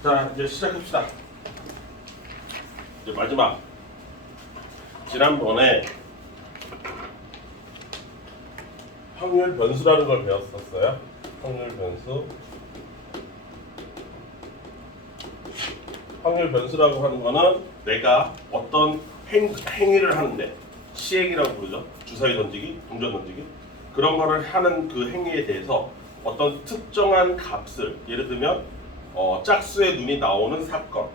자, 이제 시작합시다. 이제 마지막. 지난번에 확률 변수라는 걸 배웠었어요. 확률 변수. 확률 변수라고 하는 거는 내가 어떤 행위를 하는데, 시행이라고 부르죠. 주사위 던지기, 동전 던지기. 그런 거를 하는 그 행위에 대해서 어떤 특정한 값을, 예를 들면 짝수의 눈이 나오는 사건의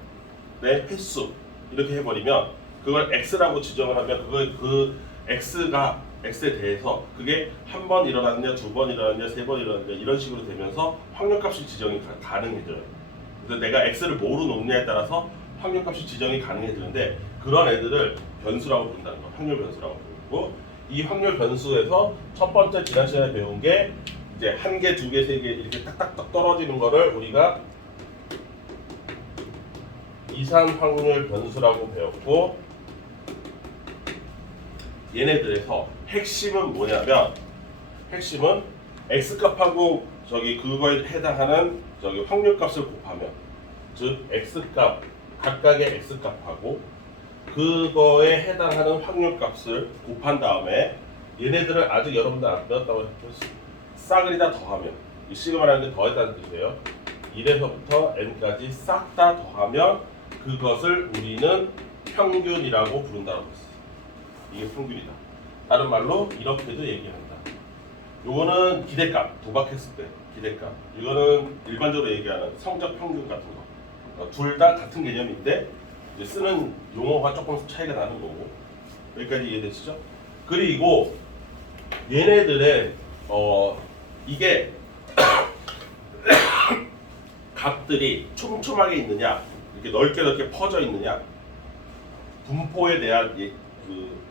횟수 이렇게 해버리면 그걸 x라고 지정을 하면 그 x에 대해서 그게 한 번 일어났냐, 두 번 일어났냐, 세 번 일어났냐 이런 식으로 되면서 확률값이 지정이 가능해져요. 그래서 내가 x를 뭐로 놓느냐에 따라서 확률값이 지정이 가능해지는데, 그런 애들을 변수라고 부른다는 거, 확률 변수라고 부르고, 이 확률 변수에서 첫 번째 지난 시간에 배운 게 이제 한 개, 두 개, 세 개 이렇게 딱딱딱 떨어지는 거를 우리가 이산 확률 변수라고 배웠고, 얘네들에서 핵심은 뭐냐면, 핵심은 x값하고 그거에 해당하는 확률값을 곱하면, 즉 x값, 각각의 x값하고 그거에 해당하는 확률값을 곱한 다음에, 얘네들을 아직 여러분들 안 배웠다고 했죠. 싸그리 다 더하면, 이 시그마라는 게 더했다는 뜻이에요. 1에서부터 n까지 싹 다 더하면 그것을 우리는 평균이라고 부른다고 했어요. 이게 평균이다. 다른 말로 이렇게도 얘기한다. 요거는 기대값, 도박했을 때 기대값. 이거는 일반적으로 얘기하는 성적 평균 같은 거. 둘 다 같은 개념인데 이제 쓰는 용어가 조금 차이가 나는 거고. 여기까지 이해되시죠? 그리고 얘네들의 이게 값들이 촘촘하게 있느냐, 이렇게 넓게 퍼져 있느냐, 분포에 대한 그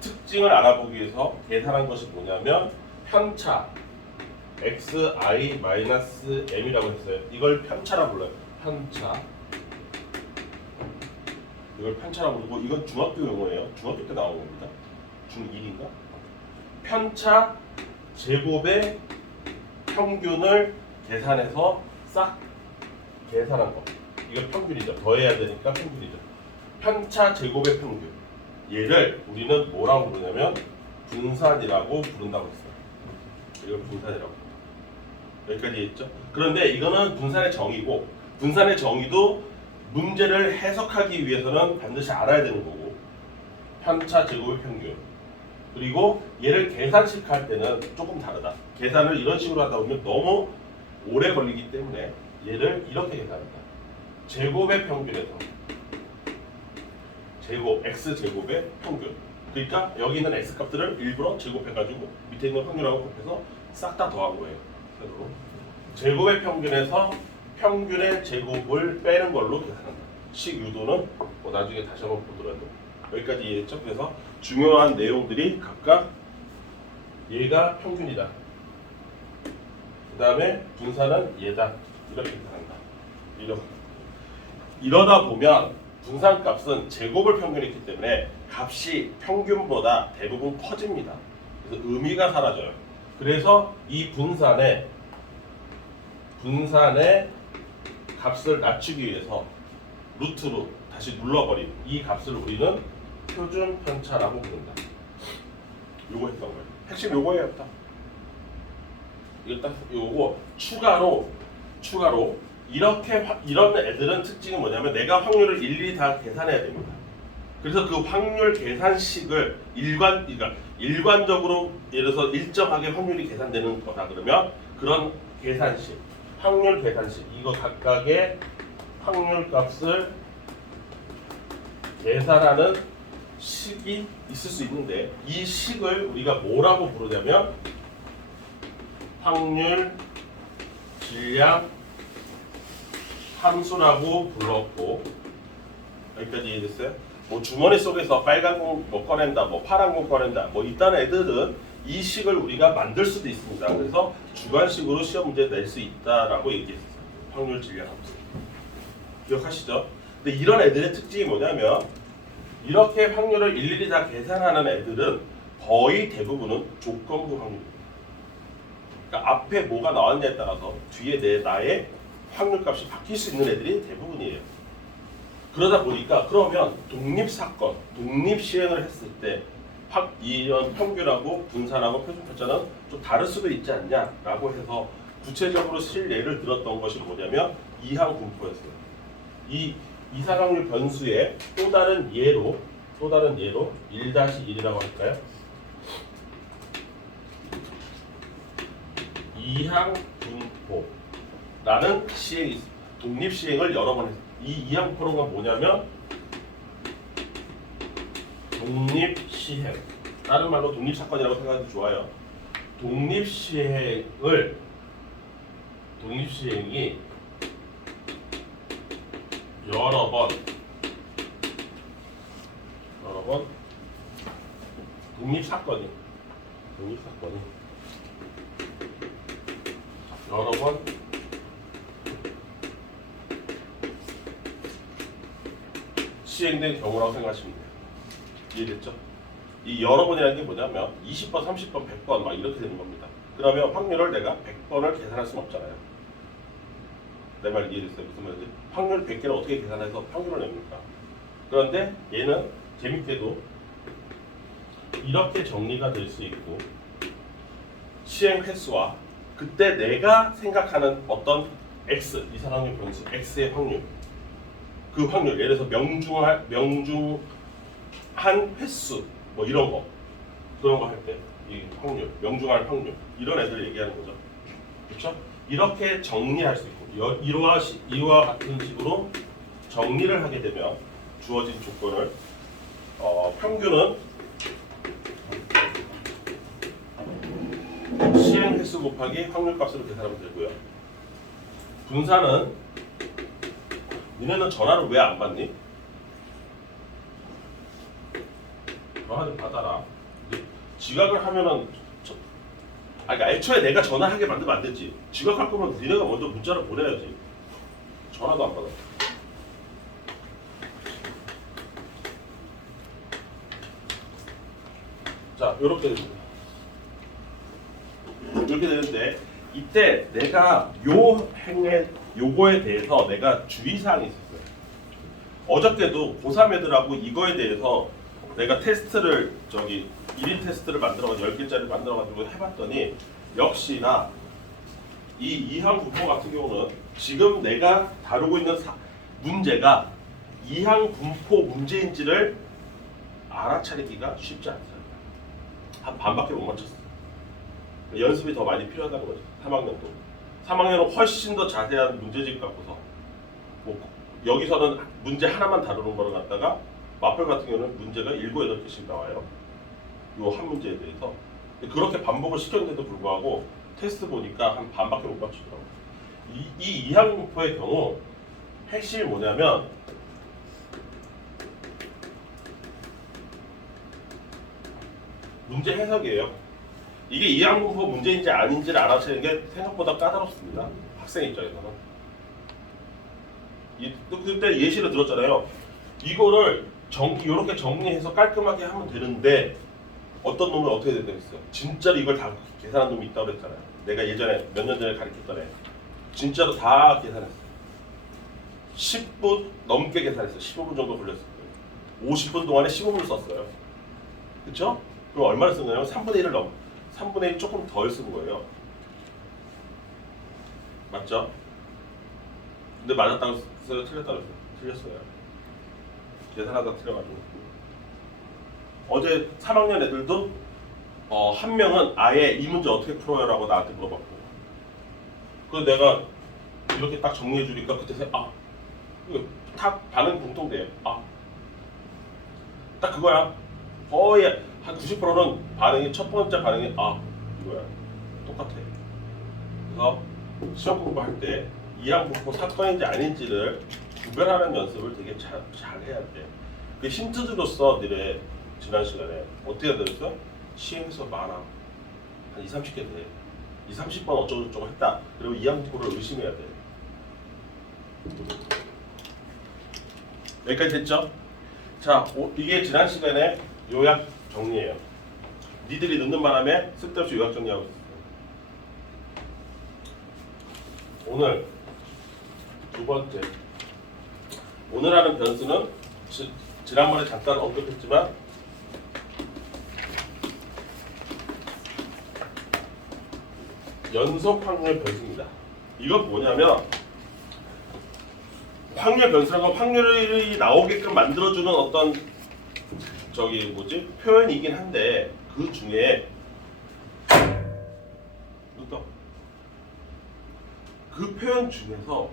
특징을 알아보기 위해서 계산한 것이 뭐냐면, 편차 xi-m이라고 했어요. 이걸 편차라고 불러요. 편차. 이걸 편차라고 부르고, 이건 중학교 용어예요. 중학교 때 나온 겁니다. 중1인가? 편차 제곱의 평균을 계산해서 싹 계산한 거. 이거 평균이죠. 더해야 되니까 평균이죠. 편차 제곱의 평균. 얘를 우리는 뭐라고 부르냐면 분산이라고 부른다고 했어요. 이걸 분산이라고. 여기까지 했죠. 그런데 이거는 분산의 정의고, 분산의 정의도 문제를 해석하기 위해서는 반드시 알아야 되는 거고, 편차 제곱의 평균. 그리고 얘를 계산식 할 때는 조금 다르다. 계산을 이런 식으로 하다 보면 너무 오래 걸리기 때문에 얘를 이렇게 계산한다. 제곱의 평균에서 제곱, x제곱의 평균. 그러니까 여기 있는 x값들을 일부러 제곱해가지고 밑에 있는 확률하고 곱해서 싹 다 더한 거예요. 그래서 제곱의 평균에서 평균의 제곱을 빼는 걸로 계산한다. 식 유도는 뭐 나중에 다시 한번 보더라도 여기까지 이해했죠? 그래서 중요한 내용들이 각각 얘가 평균이다. 그 다음에 분산은 얘다. 이렇게 계산한다. 이러다 보면 분산값은 제곱을 평균했기 때문에 값이 평균보다 대부분 커집니다. 그래서 의미가 사라져요. 그래서 이 분산의 값을 낮추기 위해서 루트로 다시 눌러버린 이 값을 우리는 표준 편차라고 부른다. 요거 했던 거예요. 핵심 요거예요. 딱. 이거 딱 요거 추가로 이런 애들은 특징이 뭐냐면, 내가 확률을 일일이 다 계산해야 됩니다. 그래서 그 확률 계산식을 일관적으로, 예를 들어서 일정하게 확률이 계산되는 거다 그러면, 그런 계산식, 확률 계산식, 이거 각각의 확률값을 계산하는 식이 있을 수 있는데, 이 식을 우리가 뭐라고 부르냐면 확률 질량 함수라고 불렀고, 여기까지 이해됐어요? 뭐 주머니 속에서 빨간 공 뭐 꺼낸다, 뭐 파란 공 꺼낸다, 뭐 이딴 애들은 이 식을 우리가 만들 수도 있습니다. 그래서 주관식으로 시험 문제 낼 수 있다라고 얘기했어요. 확률 질량 함수. 기억하시죠? 근데 이런 애들의 특징이 뭐냐면, 이렇게 확률을 일일이 다 계산하는 애들은 거의 대부분은 조건부 확률입니다. 그러니까 앞에 뭐가 나왔냐에 따라서 뒤에 나의 확률값이 바뀔 수 있는 애들이 대부분이에요. 그러다 보니까 그러면 독립사건, 독립시행을 했을 때 이런 평균하고 분산하고 표준편차는 좀 다를 수도 있지 않냐라고 해서 구체적으로 실예를 들었던 것이 뭐냐면 이항분포였어요. 이 이상확률 변수의 또 다른 예로 1-1이라고 할까요? 이항분포라는 시행이 있습니다. 독립시행을 여러 번 했어요. 이 이항분포가 뭐냐면 독립시행, 다른 말로 독립사건이라고 생각해도 좋아요. 독립시행이 여러 번 독립사건이 여러 번 시행된 경우라고 생각하시면 돼요. 이해됐죠? 이 여러 번이라는 게 뭐냐면 20번, 30번, 100번 막 이렇게 되는 겁니다. 그러면 확률을 내가 100번을 계산할 수는 없잖아요. 내 말 이해됐어요? 무슨 말인지? 확률 100개를 어떻게 계산해서 확률을 냅니까? 그런데 얘는 재밌게도 이렇게 정리가 될 수 있고 시행 횟수와 그때 내가 생각하는 어떤 X, 이상확률 변수 X의 확률, 그 확률, 예를 들어서 명중한 횟수 뭐 이런 거, 그런 거 할 때 이 확률, 명중할 확률 이런 애들 얘기하는 거죠. 그렇죠? 이렇게 정리할 수 있고 이와 같은 식으로 정리를 하게 되면 주어진 조건을 평균은 시행 횟수 곱하기 확률값으로 계산하면 되고요. 분산은 니네는 전화를 왜 안 받니? 전화 좀 받아라. 지각을 하면은 그러니까 애초에 내가 전화하게 만들면 안 되지. 지각할 거면 니네가 먼저 문자를 보내야지. 전화도 안 받아. 자, 이렇게 되는데 이때 내가 요거에 대해서 내가 주의사항이 있었어요. 어저께도 고3 애들하고 이거에 대해서 내가 테스트를 1인 테스트를 만들어가지고 10개짜리 만들어가지고 해봤더니 역시나 이 이항분포 같은 경우는 지금 내가 다루고 있는 문제가 이항분포 문제인지를 알아차리기가 쉽지 않습니다. 한 반밖에 못 맞췄어요. 연습이 더 많이 필요하다는 거죠. 3학년도. 3학년은 훨씬 더 자세한 문제집 갖고서 뭐 여기서는 문제 하나만 다루는 거를 갖다가 마플 같은 경우는 문제가 7, 8개씩 나와요. 요 한 문제에 대해서. 그렇게 반복을 시켰는데도 불구하고 테스트 보니까 한 반밖에 못 맞추더라고요. 이 이항분포의 경우 핵심이 뭐냐면 문제 해석이에요. 이게 이항분포 문제인지 아닌지를 알아채는 게 생각보다 까다롭습니다. 학생 입장에서는. 그때 예시를 들었잖아요. 이거를 이렇게 정리해서 깔끔하게 하면 되는데 어떤 놈은 어떻게 된다겠어요? 진짜로 이걸 다 계산한 놈이 있다고 그랬잖아요. 내가 예전에 몇 년 전에 가르쳤던 애. 진짜로 다 계산했어요. 10분 넘게 계산했어요. 15분 정도 걸렸어요. 50분 동안에 15분을 썼어요. 그쵸? 그럼 얼마를 쓴 거냐면 3분의 1 조금 덜 쓴 거예요. 맞죠? 근데 맞았다고 써요? 틀렸다고 써요? 틀렸어요. 계산하다 틀려가지고. 어제 3학년 애들도 한 명은 아예 이 문제 어떻게 풀어요? 라고 나한테 물어봤고, 그래서 내가 이렇게 딱 정리해 주니까 그때 이거 딱 반응 공통돼요. 딱 그거야. 거의 한 90%는 반응이 첫 번째 반응이 이거야. 똑같아. 그래서 시험 공부할 때 이항분포 사건인지 아닌지를 구별하는 연습을 되게 잘 해야 돼. 그 힌트들로서 너네 지난 시간에 어떻게 해야 되겠어? 시행서 많아. 한 20, 30개 돼. 20, 30번 어쩌고저쩌고 했다. 그리고 이항분포를 의심해야 돼. 여기까지 됐죠? 자, 이게 지난 시간에 요약 정리예요. 니들이 늦는 바람에 쓸데없이 요약 정리하고 있었어요. 오늘 두 번째, 오늘 하는 변수는 지난번에 잠깐 언급했지만 연속 확률 변수입니다. 이건 뭐냐면 확률 변수라는 건 확률이 나오게끔 만들어주는 어떤 표현이긴 한데 그 중에 그 표현 중에서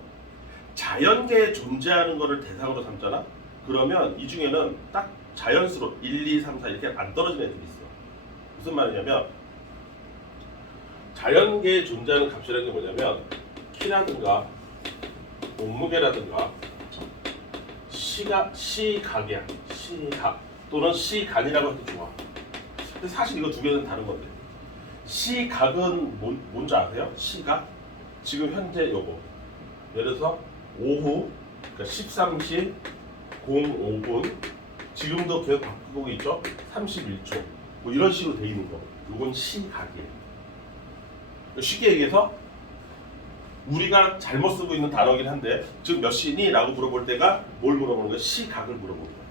자연계에 존재하는 것을 대상으로 삼잖아? 그러면 이 중에는 딱 자연수로 1, 2, 3, 4 이렇게 안 떨어지는 애들이 있어. 무슨 말이냐면 자연계에 존재하는 값이라는 게 뭐냐면 키라든가 몸무게라든가 시각이야. 시각 또는 시간이라고 해도 좋아. 근데 사실 이거 두 개는 다른 건데 시각은 뭔지 아세요? 시각? 지금 현재 요거 예를 들어서 오후 그러니까 13시 05분 지금도 계속 바꾸고 있죠? 31초 뭐 이런 식으로 돼 있는 거 요건 시각이에요. 쉽게 얘기해서 우리가 잘못 쓰고 있는 단어긴 한데 지금 몇 시니? 라고 물어볼 때가 뭘 물어보는 거야? 시각을 물어보는 거야.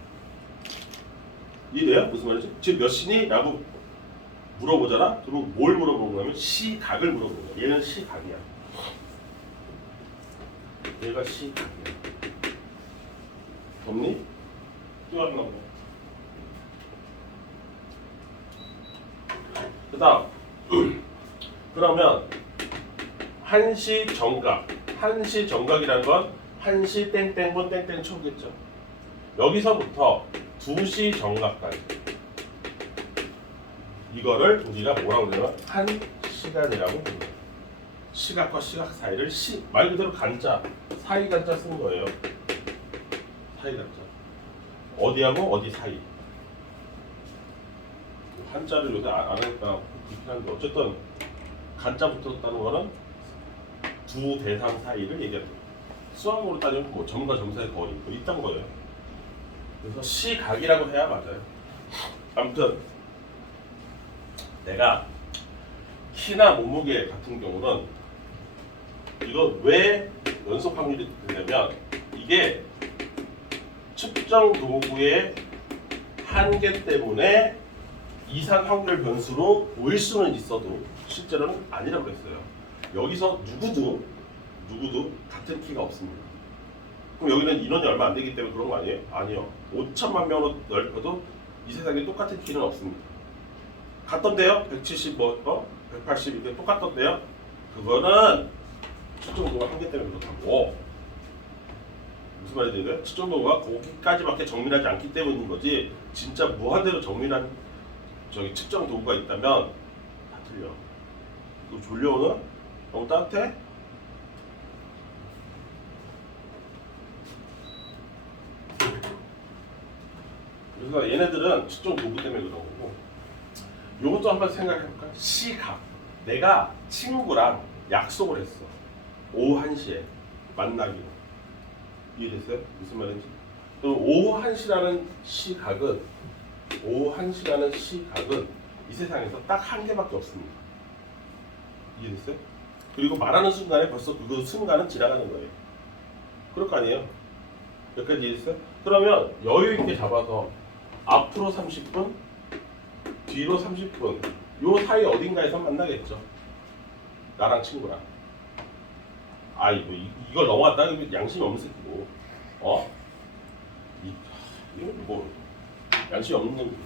이해돼요? 무슨 말이지? 지금 몇 시니? 라고 물어보잖아? 그리고 뭘 물어보는 거냐면 시각을 물어보는 거야. 얘는 시각이야. 얘가 시각이야. 덥니? 뜨거웠나 보네. 그 다음 그러면 한시 정각. 한시 정각이라는 건 한시 땡땡분 땡땡 초겠죠. 여기서부터 2시 정각까지 이거를 우리가 뭐라고 그러냐면 한 시간이라고 부릅니다. 시각과 시각 사이를 말 그대로 간자, 사이 간자 쓴 거예요. 사이 간자. 어디하고 어디 사이. 한자를 요새 안 하니까 그렇긴 한데 어쨌든 간자 붙었다는 거는 두 대상 사이를 얘기합니다. 수학으로 따지면 뭐 점과 점 사이 거리 뭐 이딴 거예요. 그래서 시각이라고 해야 맞아요. 아무튼 내가 키나 몸무게 같은 경우는 이거 왜 연속 확률이 되냐면 이게 측정 도구의 한계 때문에 이상 확률 변수로 보일 수는 있어도 실제로는 아니라고 했어요. 여기서 누구도 같은 키가 없습니다. 그럼 여기는 인원이 얼마 안 되기 때문에 그런 거 아니에요? 아니요. 5천만 명으로 넓혀도 이 세상에 똑같은 키는 없습니다. 같던데요? 170 180 이게 똑같던데요? 그거는 측정도가 한계 때문에 그렇다고. 무슨 말인지 알아요? 측정도가 거기까지밖에 정밀하지 않기 때문인 거지. 진짜 무한대로 정밀한 측정 도구가 있다면 다 틀려. 너 졸려오나? 너무 따뜻해? 그래서 얘네들은 측정 도구 때문에 그런 거고. 요것도 한번 생각해볼까? 시각. 내가 친구랑 약속을 했어. 오후 1시에 만나기로. 이해됐어요? 무슨 말인지? 그럼 오후 1시라는 시각은 이 세상에서 딱 한 개밖에 없습니다. 이해됐어요? 그리고 말하는 순간에 벌써 그 순간은 지나가는 거예요. 그럴 거 아니에요? 여기까지 이해됐어요? 그러면 여유 있게 잡아서 앞으로 30분, 뒤로 30분 요 사이 어딘가에서 만나겠죠. 나랑 친구랑. 이걸 넘어갔다? 이거 양심이 없는 새끼고. 이거 뭐 양심이 없는 놈.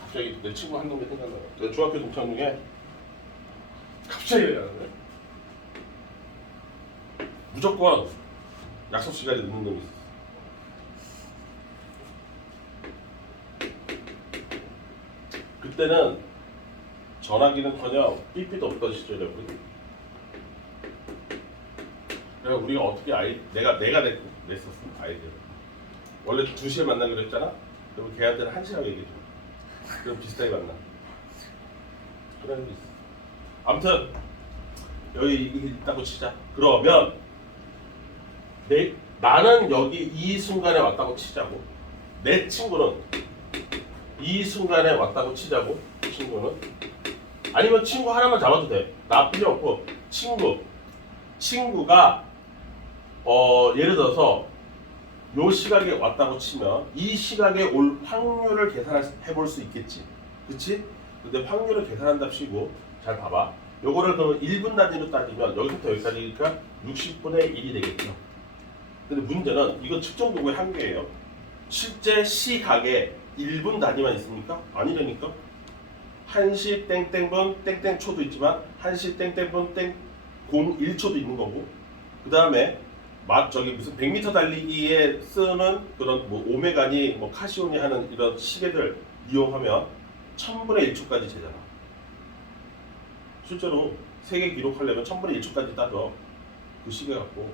갑자기 내 친구 한 놈이 생각나요. 내 중학교 동창 중에 갑자기 얘기하는데 무조건 약속 시간에 늦는 놈이 있어. 그때는 전화기는커녕 삐삐도 없던 시절이었거든. 그래서 우리가 어떻게 내가 냈었어 아이들. 원래 2시에 만나기로 했잖아. 그럼 걔한테는 1시라고 얘기해줘. 그럼 비슷하게 만나. 그런 게 있어. 아무튼 여기 이게 있다고 치자. 그러면 나는 여기 이 순간에 왔다고 치자고. 내 친구는 이 순간에 왔다고 치자고. 친구는 아니면 친구 하나만 잡아도 돼. 나 필요 없고 친구가 예를 들어서 요 시각에 왔다고 치면 이 시각에 올 확률을 계산해 볼 수 있겠지. 그치? 근데 확률을 계산한답시고 잘 봐봐. 요거를 그러면 1분 단위로 따지면 여기부터 여기까지니까 60분의 1이 되겠죠. 근데 문제는 이건 측정 도구의 한계예요. 실제 시각에 1분 단위만 있습니까? 아니라니까. 1시 땡땡분 땡땡초도 있지만 1시 땡땡분 땡 01초도 있는 거고, 그 다음에 저기 무슨 100m 달리기에 쓰는 그런 뭐 오메가니 뭐 카시오니 하는 이런 시계들 이용하면 1000분의 1초까지 재잖아. 실제로 세계 기록하려면 1000분의 1초까지 따져. 그 시계 갖고.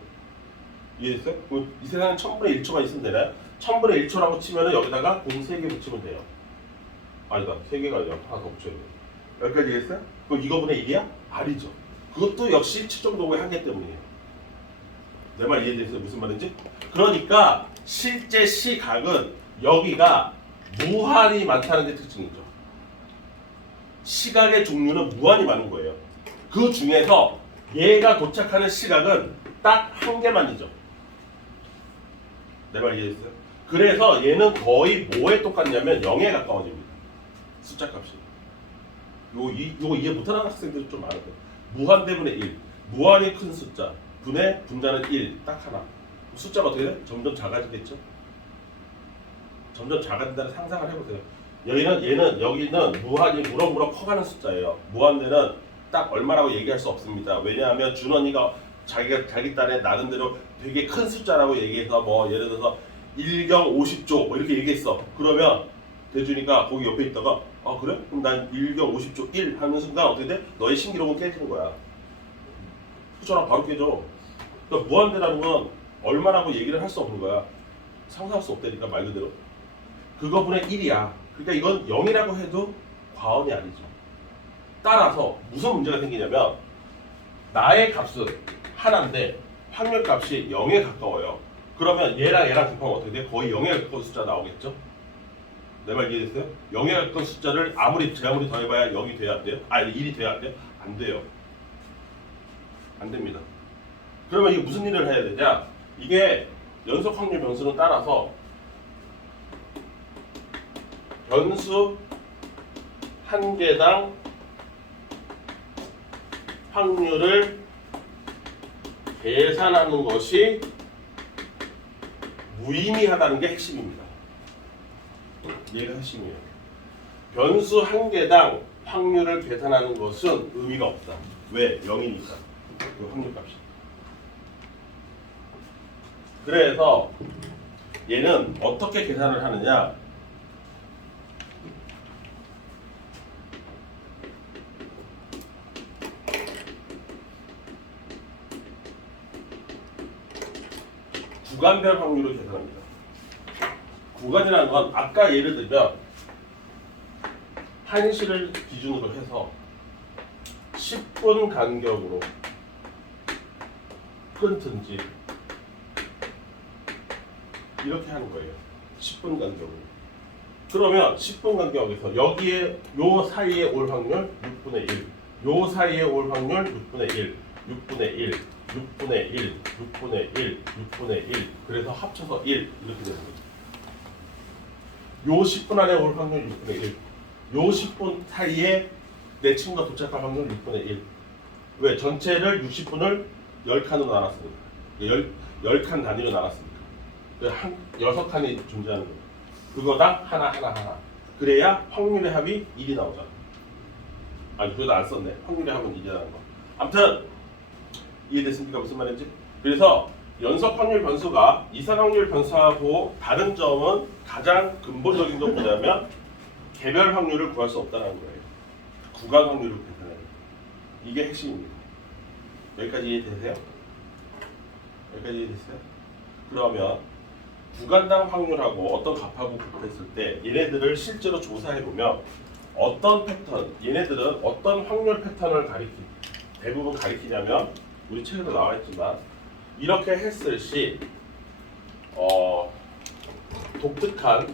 이해했어요? 이 세상에 1000분의 1초가 있으면 되나요? 1000분의 1초라고 치면은 여기다가 03개 붙이면 돼요. 아니다. 3개가 아니라 하나 더 붙여야 돼. 여기까지 이해했어요? 그럼 이거분의 1이야? 아니죠. 그것도 역시 측정 도구의 한계 때문이에요. 내 말 이해되세요? 무슨 말인지? 그러니까 실제 시각은 여기가 무한히 많다는 게 특징이죠. 시각의 종류는 무한히 많은 거예요. 그 중에서 얘가 도착하는 시각은 딱 한 개만이죠. 내 말 이해됐어요? 그래서 얘는 거의 뭐에 똑같냐면 0에 가까워집니다. 숫자 값이. 요거 이해 못하는 학생들이 좀 많을 거예요. 무한대분의 1. 무한히 큰 숫자. 분의 분자는 1. 딱 하나. 숫자가 어떻게 돼? 점점 작아지겠죠? 점점 작아진다는 상상을 해보세요. 여기는 무한히 무럭무럭 커가는 숫자예요. 무한대는 딱 얼마라고 얘기할 수 없습니다. 왜냐하면 준원이가 자기 딴에 나름대로 되게 큰 숫자라고 얘기해서 뭐 예를 들어서 1경 50조 뭐 이렇게 얘기했어. 그러면 대준이가 거기 옆에 있다가 아 그래? 그럼 난 1경 50조 1 하는 순간 어떻게 돼? 너의 신기록은 깨지는 거야. 숫자랑 바로 깨져. 그러니까 무한대라는 건 얼마라고 얘기를 할 수 없는 거야. 상상할 수 없다니까 말 그대로. 그거분의 1이야. 그러니까 이건 0이라고 해도 과언이 아니죠. 따라서 무슨 문제가 생기냐면 나의 값은 하나인데 확률 값이 0에 가까워요. 그러면 얘랑 곱하면 어떻게 돼? 거의 0에 가까운 숫자 나오겠죠? 내 말 이해됐어요? 0에 가까운 숫자를 아무리 더해봐야 0이 돼야 안 돼요? 아니 1이 돼야 안 돼요? 안 돼요. 안 됩니다. 그러면 이게 무슨 일을 해야 되냐? 이게 연속 확률 변수는 따라서 변수 한 개당 확률을 계산하는 것이 무의미하다는 게 핵심입니다. 얘가 핵심이에요. 변수 한 개당 확률을 계산하는 것은 의미가 없다. 왜? 0이니까. 그 확률 값이. 그래서 얘는 어떻게 계산을 하느냐? 구간별 확률을 계산합니다. 구간이라는 건 아까 예를 들면 1시를 기준으로 해서 10분 간격으로 끊든지 이렇게 하는 거예요. 10분 간격으로. 그러면 10분 간격에서 여기에 요 사이에 올 확률 6분의 1, 요 사이에 올 확률 6분의 1, 6분의 1, 6분의 1, 6분의 1, 6분의 1 그래서 합쳐서 1 이렇게 되는 거죠. 요 10분 안에 올 확률 6분의 1, 요 10분 사이에 내 친구가 도착할 확률 6분의 1. 왜? 전체를 60분을 10칸으로 나눴으니까. 10칸 단위로 나눴으니까. 한 6칸이 존재하는 거예요. 그거당 하나. 그래야 확률의 합이 1이 나오잖아. 아니 그래도 안 썼네. 확률의 합은 1이라는 거. 아무튼 이해됐습니까? 무슨 말인지? 그래서 연속 확률 변수가 이산 확률 변수하고 다른 점은 가장 근본적인 건 뭐냐면 개별 확률을 구할 수 없다는 거예요. 구간 확률을 계산해요. 이게 핵심입니다. 여기까지 이해되세요? 여기까지 이해됐어요? 그러면 구간당 확률하고 어떤 값하고 곱했을 때 얘네들을 실제로 조사해보면 어떤 패턴, 얘네들은 어떤 확률 패턴을 대부분 가리키냐면 우리 책에도 나와 있지만 이렇게 했을 시 독특한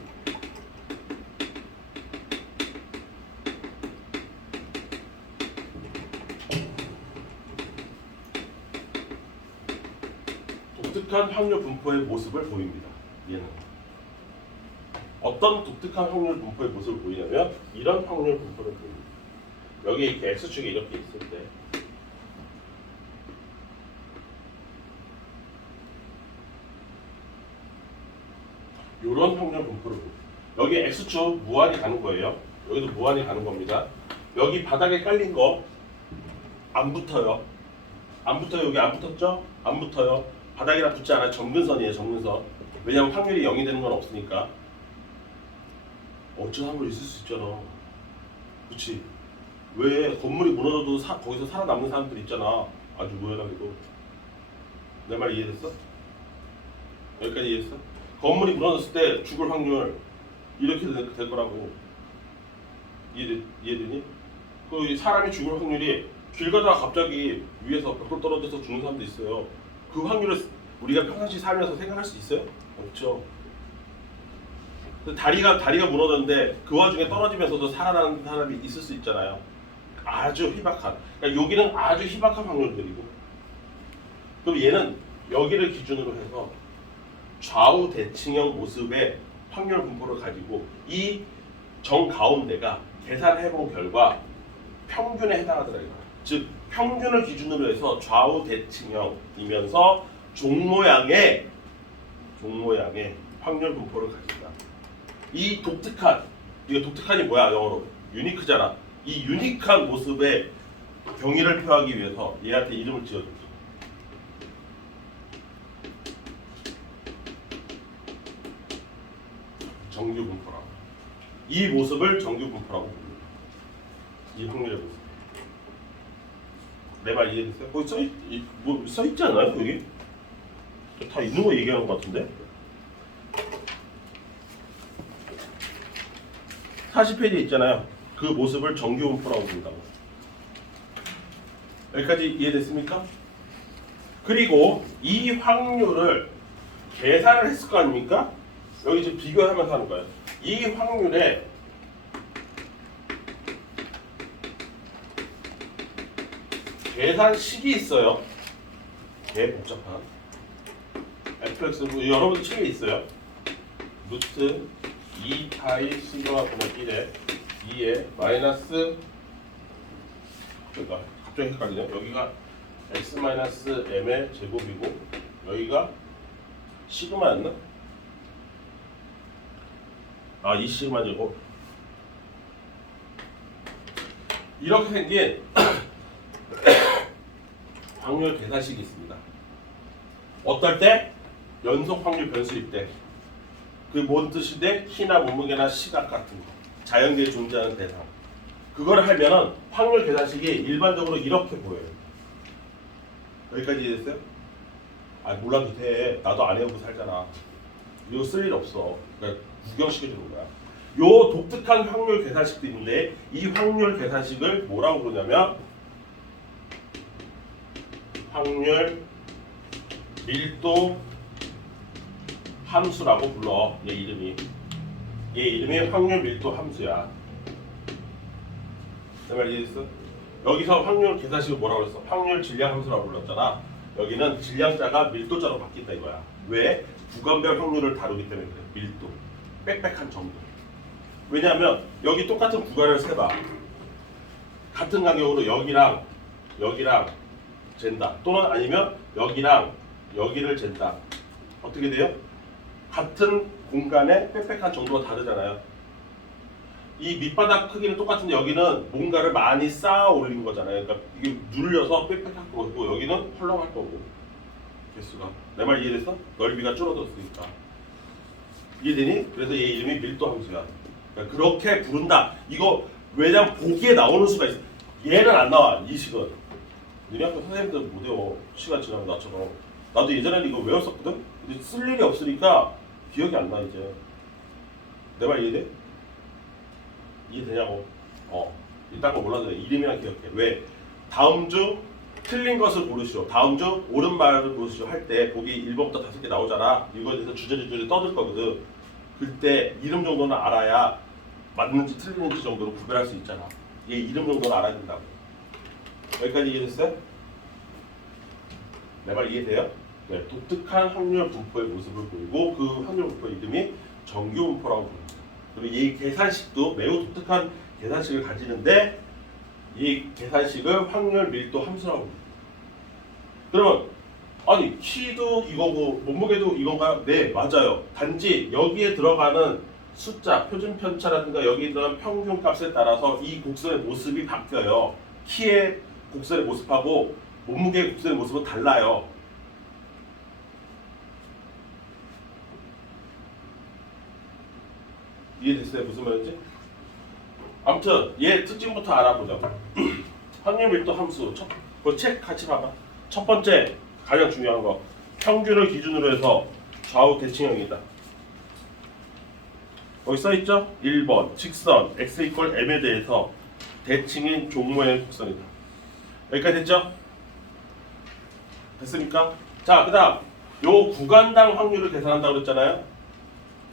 독특한 확률 분포의 모습을 보입니다. 얘는 어떤 독특한 확률 분포의 모습을 보이냐면 이런 확률 분포를 보입니다. 여기 이렇게 x축이 이렇게 있을 때 이런 확률 분포를 보입니다. 여기 x축 무한히 가는 거예요. 여기도 무한히 가는 겁니다. 여기 바닥에 깔린 거 안 붙어요. 안 붙어요. 여기 안 붙었죠? 안 붙어요. 바닥이랑 붙지 않아요. 점근선이에요. 점근선. 왜냐면 확률이 0이 되는 건 없으니까. 어쩌다 한번 있을 수 있잖아. 그치? 왜 건물이 무너져도 거기서 살아남는 사람들 있잖아. 아주 무연하게도. 내 말 이해됐어? 여기까지 이해했어? 건물이 무너졌을 때 죽을 확률 이렇게 될 거라고. 이해되니? 그 사람이 죽을 확률이 길 가다가 갑자기 위에서 벽돌 떨어져서 죽는 사람도 있어요. 그 확률을 우리가 평상시 살면서 생각할 수 있어요? 없죠. 다리가 무너졌는데 그 와중에 떨어지면서도 살아나는 사람이 있을 수 있잖아요. 아주 희박한. 그러니까 여기는 아주 희박한 확률들이고, 그럼 얘는 여기를 기준으로 해서 좌우 대칭형 모습의 확률 분포를 가지고 이 정 가운데가 계산해본 결과 평균에 해당하더라 이거. 즉 평균을 기준으로 해서 좌우 대칭형이면서 종 모양의 확률 분포를 가진다. 이 독특한, 이거 독특한이 뭐야 영어로? 유니크잖아. 이 유니크한 모습의 경위를 표하기 위해서 얘한테 이름을 지어줬죠. 정규 분포라고. 이 모습을 정규 분포라고 부릅니다. 이 확률의 모습. 내 말 이해됐어요? 거기 써있지 않나요? 여기? 다 있는 거 얘기하는 것 같은데? 40페이지에 있잖아요. 그 모습을 정규 분포라고 부른다고. 여기까지 이해됐습니까? 그리고 이 확률을 계산을 했을 거 아닙니까? 여기 지금 비교하면서 하는 거예요. 이 확률에 계산식이 있어요. 개 복잡한 fx 여러분들 책에 있어요. 루트 2파이 시그마 분의 1에 2에 마이너스, 그러니까 갑자기 헷갈리네. 여기가 x 마이너스 m의 제곱이고 여기가 시그마였나? 아, 이 시그마 제곱. 이렇게 생긴 확률 계산식이 있습니다. 어떨 때? 연속 확률 변수일 때. 그 뭔 뜻인데? 키나 몸무게나 시각 같은 거. 자연계에 존재하는 대상. 그걸 하면은 확률 계산식이 일반적으로 이렇게 보여요. 여기까지 이해됐어요? 아, 몰라도 돼. 나도 안 해보고 살잖아. 이거 쓸 일 없어. 그러니까 구경시켜주는 거야. 요 독특한 확률 계산식도 있는데 이 확률 계산식을 뭐라고 부르냐면 확률 밀도 함수라고 불러. 얘 이름이 확률 밀도 함수야. 내 말 이해했어? 여기서 확률 계산식을 뭐라고 그랬어? 확률 질량 함수라고 불렀잖아. 여기는 질량자가 밀도자로 바뀐다 이거야. 왜? 구간별 확률을 다루기 때문에 그래. 밀도, 빽빽한 정도. 왜냐하면 여기 똑같은 구간을 세봐. 같은 간격으로 여기랑 잰다. 또는 아니면 여기랑 여기를 잰다. 어떻게 돼요? 같은 공간의 빽빽한 정도가 다르잖아요. 이 밑바닥 크기는 똑같은데 여기는 뭔가를 많이 쌓아 올린 거잖아요. 그러니까 이게 눌려서 빽빽할 거고 여기는 헐렁할 거고. 개수가. 내 말 이해됐어? 넓이가 줄어들었으니까. 이해되니? 그래서 얘 이름이 밀도 함수야. 그러니까 그렇게 부른다. 이거 왜냐면 보기에 나오는 수가 있어. 얘는 안 나와. 이 식은. 너네 학교 선생님들 못 외워. 시간 지나면 나처럼. 나도 예전에는 이거 외웠었거든? 근데 쓸 일이 없으니까 기억이 안 나 이제. 내 말 이해돼? 이해되냐고. 이딴 거 몰라도 돼. 이름이랑 기억해. 왜? 다음 주 틀린 것을 고르시오. 다음 주 옳은 말을 고르시오 할 때 보기 1번부터 5개 나오잖아. 이거에 대해서 주저주저 떠들 거거든. 그때 이름 정도는 알아야 맞는지 틀리는지 정도로 구별할 수 있잖아. 얘 이름 정도는 알아야 된다고. 여기까지 이해됐어요? 내 말 이해돼요? 네, 독특한 확률 분포의 모습을 보이고 그 확률 분포 이름이 정규 분포라고 부릅니다. 그리고 이 계산식도 매우 독특한 계산식을 가지는데 이 계산식을 확률 밀도 함수라고 합니다. 그러면 아니 키도 이거고 몸무게도 이건가요? 네 맞아요. 단지 여기에 들어가는 숫자, 표준 편차라든가 여기 들어간 평균 값에 따라서 이 곡선의 모습이 바뀌어요. 키의 곡선의 모습하고 몸무게의 곡선의 모습은 달라요. 이해됐어요? 무슨 말인지? 아무튼 얘 특징부터 알아보자고. 확률 밀도 함수 그 책 같이 봐봐. 첫 번째 가장 중요한 거 평균을 기준으로 해서 좌우 대칭형이다. 여기 써있죠? 1번 직선 x 이퀄 m에 대해서 대칭인 종모의 곡선이다. 여기까지 됐죠? 됐습니까? 자, 그 다음 요 구간당 확률을 계산한다고 그랬잖아요.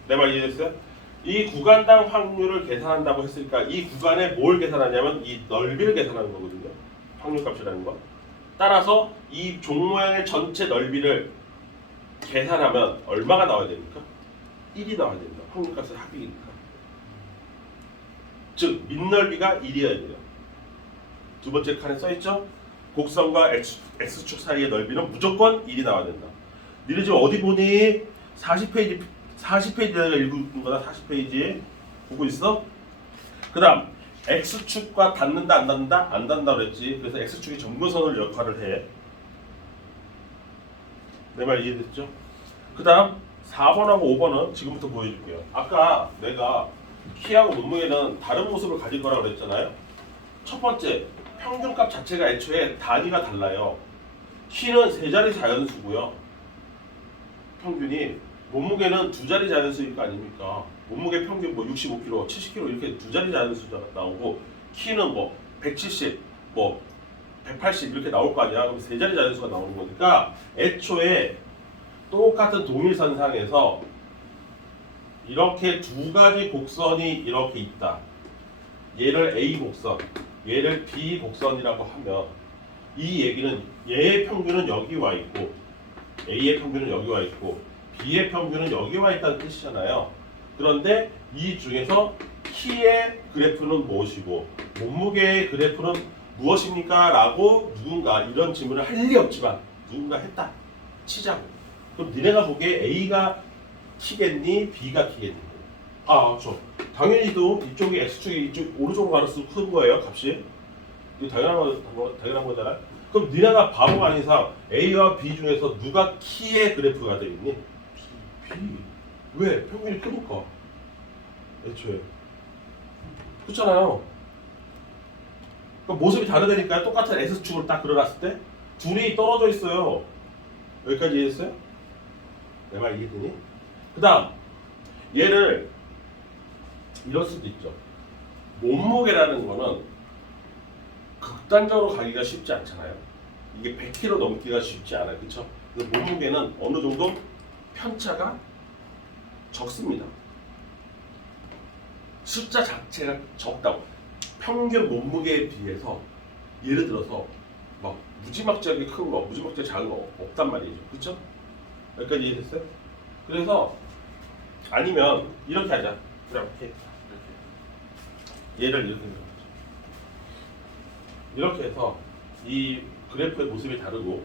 내 말 이해됐어요? 이 구간당 확률을 계산한다고 했으니까 이 구간에 뭘 계산하냐면 이 넓이를 계산하는 거거든요. 확률값이라는 거. 따라서 이 종 모양의 전체 넓이를 계산하면 얼마가 나와야 됩니까? 1이 나와야 됩니다. 확률값의 합이니까. 즉 밑넓이가 1이어야 돼요. 두 번째 칸에 써있죠? 곡선과 X축 사이의 넓이는 무조건 1이 나와야 된다. 니네 지금 어디 보니? 40페이지 내가 읽은 거다. 40페이지 보고 있어? 그 다음 X축과 닿는다 안 닿는다? 안 닿는다 그랬지. 그래서 X축이 점근선을 역할을 해. 내 말 이해됐죠? 그 다음 4번하고 5번은 지금부터 보여줄게요. 아까 내가 키하고 몸무게는 다른 모습을 가질 거라고 그랬잖아요. 첫 번째 평균값 자체가 애초에 단위가 달라요. 키는 세 자리 자연수고요. 평균이 몸무게는 두 자리 자연수일 거 아닙니까? 몸무게 평균 뭐 65kg, 70kg 이렇게 두 자리 자연수가 나오고 키는 뭐 170, 뭐 180 이렇게 나올 거 아니야? 그럼 세 자리 자연수가 나오는 거니까 애초에 똑같은 동일선상에서 이렇게 두 가지 곡선이 이렇게 있다. 얘를 A 곡선, 얘를 B 곡선이라고 하면 이 얘기는 얘의 평균은 여기 와 있고 A의 평균은 여기 와 있고 B의 평균은 여기 와 있다는 뜻이잖아요. 그런데 이 중에서 키의 그래프는 무엇이고 몸무게의 그래프는 무엇입니까? 라고 누군가 이런 질문을 할 일이 없지만 누군가 했다 치자고. 그럼 니네가 보기에 A가 키겠니? B가 키겠니? 아, 당연히도 이쪽이 X축이 이쪽 오른쪽으로 갈수록 큰 거예요, 값이. 이거 당연한 거잖아요. 그럼 니네가 바보가 아닌 이상 A와 B 중에서 누가 키의 그래프가 되겠니? B. 왜? 평균이 크니까. 애초에. 그렇잖아요. 그러니까 모습이 다르다니까요. 똑같은 X축을 딱 그려놨을 때 둘이 떨어져 있어요. 여기까지 이해했어요? 내 말 이해되니? 그 다음 얘를 이럴 수도 있죠. 몸무게라는 거는 극단적으로 가기가 쉽지 않잖아요. 이게 100kg 넘기가 쉽지 않아요. 그렇죠? 근데 몸무게는 어느 정도 편차가 적습니다. 숫자 자체가 적다고. 평균 몸무게에 비해서 예를 들어서 막 무지막지하게 큰 거, 무지막지하게 작은 거 없단 말이죠. 그렇죠? 여기까지 이해됐어요? 그래서 아니면 이렇게 하자. 이렇게 얘를 이렇게 해서 이 그래프의 모습이 다르고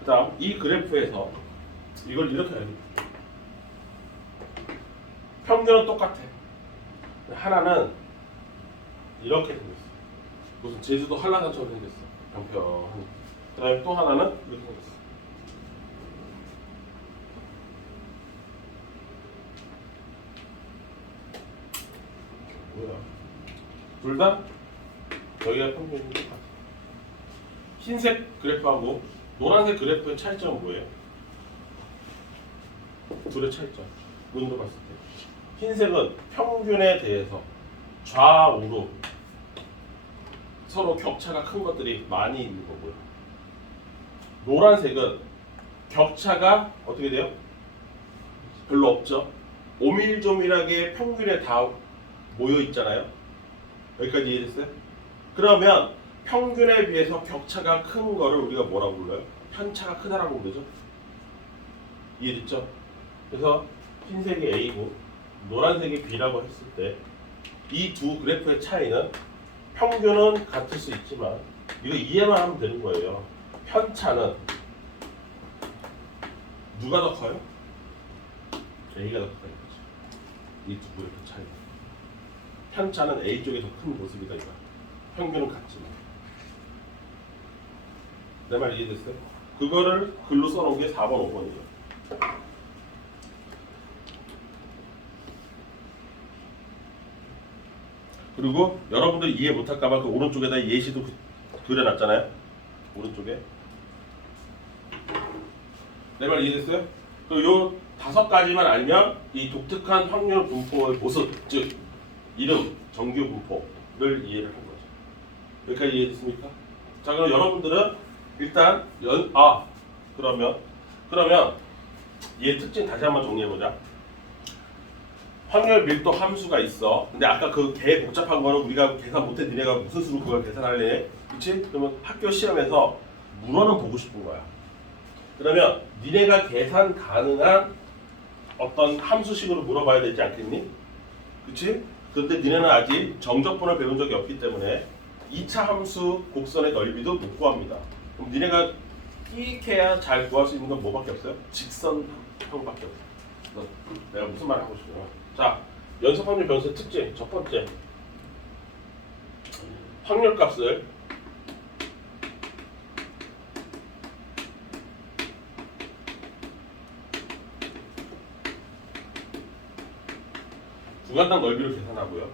그 다음 이 그래프에서 이걸 이렇게 해야 돼. 평균은 똑같아. 하나는 이렇게 생겼어. 무슨 제주도 한라산처럼 생겼어. 평평. 그 다음에 또 하나는 이렇게 생겼어. 뭐야? 둘 다 여기가 평균이 똑같아. 흰색 그래프하고 노란색 그래프의 차이점은 뭐예요? 둘의 차이점. 눈으로 봤을 때. 흰색은 평균에 대해서 좌우로 서로 격차가 큰 것들이 많이 있는 거고요. 노란색은 격차가 어떻게 돼요? 별로 없죠. 오밀조밀하게 평균에 다 모여 있잖아요. 여기까지 이해됐어요? 그러면 평균에 비해서 격차가 큰 거를 우리가 뭐라고 불러요? 편차가 크다라고 부르죠. 이해됐죠? 그래서 흰색이 A고 노란색이 B라고 했을 때 이 두 그래프의 차이는 평균은 같을 수 있지만 이거 이해만 하면 되는 거예요. 편차는 누가 더 커요? A가 더 크다 이거죠. 이 두 그래프 차이. 편차는 A 쪽이 더 큰 모습이다 이거. 평균은 같지만. 내 말 이해됐어요? 그거를 글로 써놓은 게 4번, 5번이에요. 그리고 여러분들 이해 못할까봐 그 오른쪽에다 예시도 그려놨잖아요. 오른쪽에. 내 말 이해됐어요? 요 5가지만 알면 이 독특한 확률 분포의 모습, 즉 이름, 정규 분포를 이해를 한 거죠. 여기까지 이해됐습니까? 자, 그럼 여러분들은 일단 그러면 얘 특징 다시 한번 정리해보자. 확률 밀도 함수가 있어. 근데 아까 그 개 복잡한 거는 우리가 계산 못해. 니네가 무슨 수로 그걸 계산할래? 그치? 그러면 학교 시험에서 물어는 보고 싶은 거야. 그러면 니네가 계산 가능한 어떤 함수식으로 물어봐야 되지 않겠니? 그치? 근데 니네는 아직 정적분을 배운 적이 없기 때문에 2차 함수 곡선의 넓이도 못 구합니다. 그럼 니네가 끼익해야 잘 구할 수 있는 건 뭐밖에 없어요? 직선형밖에 없어요. 내가 무슨 말 하고 싶어요? 자, 연속 확률 변수의 특징 첫 번째, 확률값을 구간당 넓이로 계산하고요.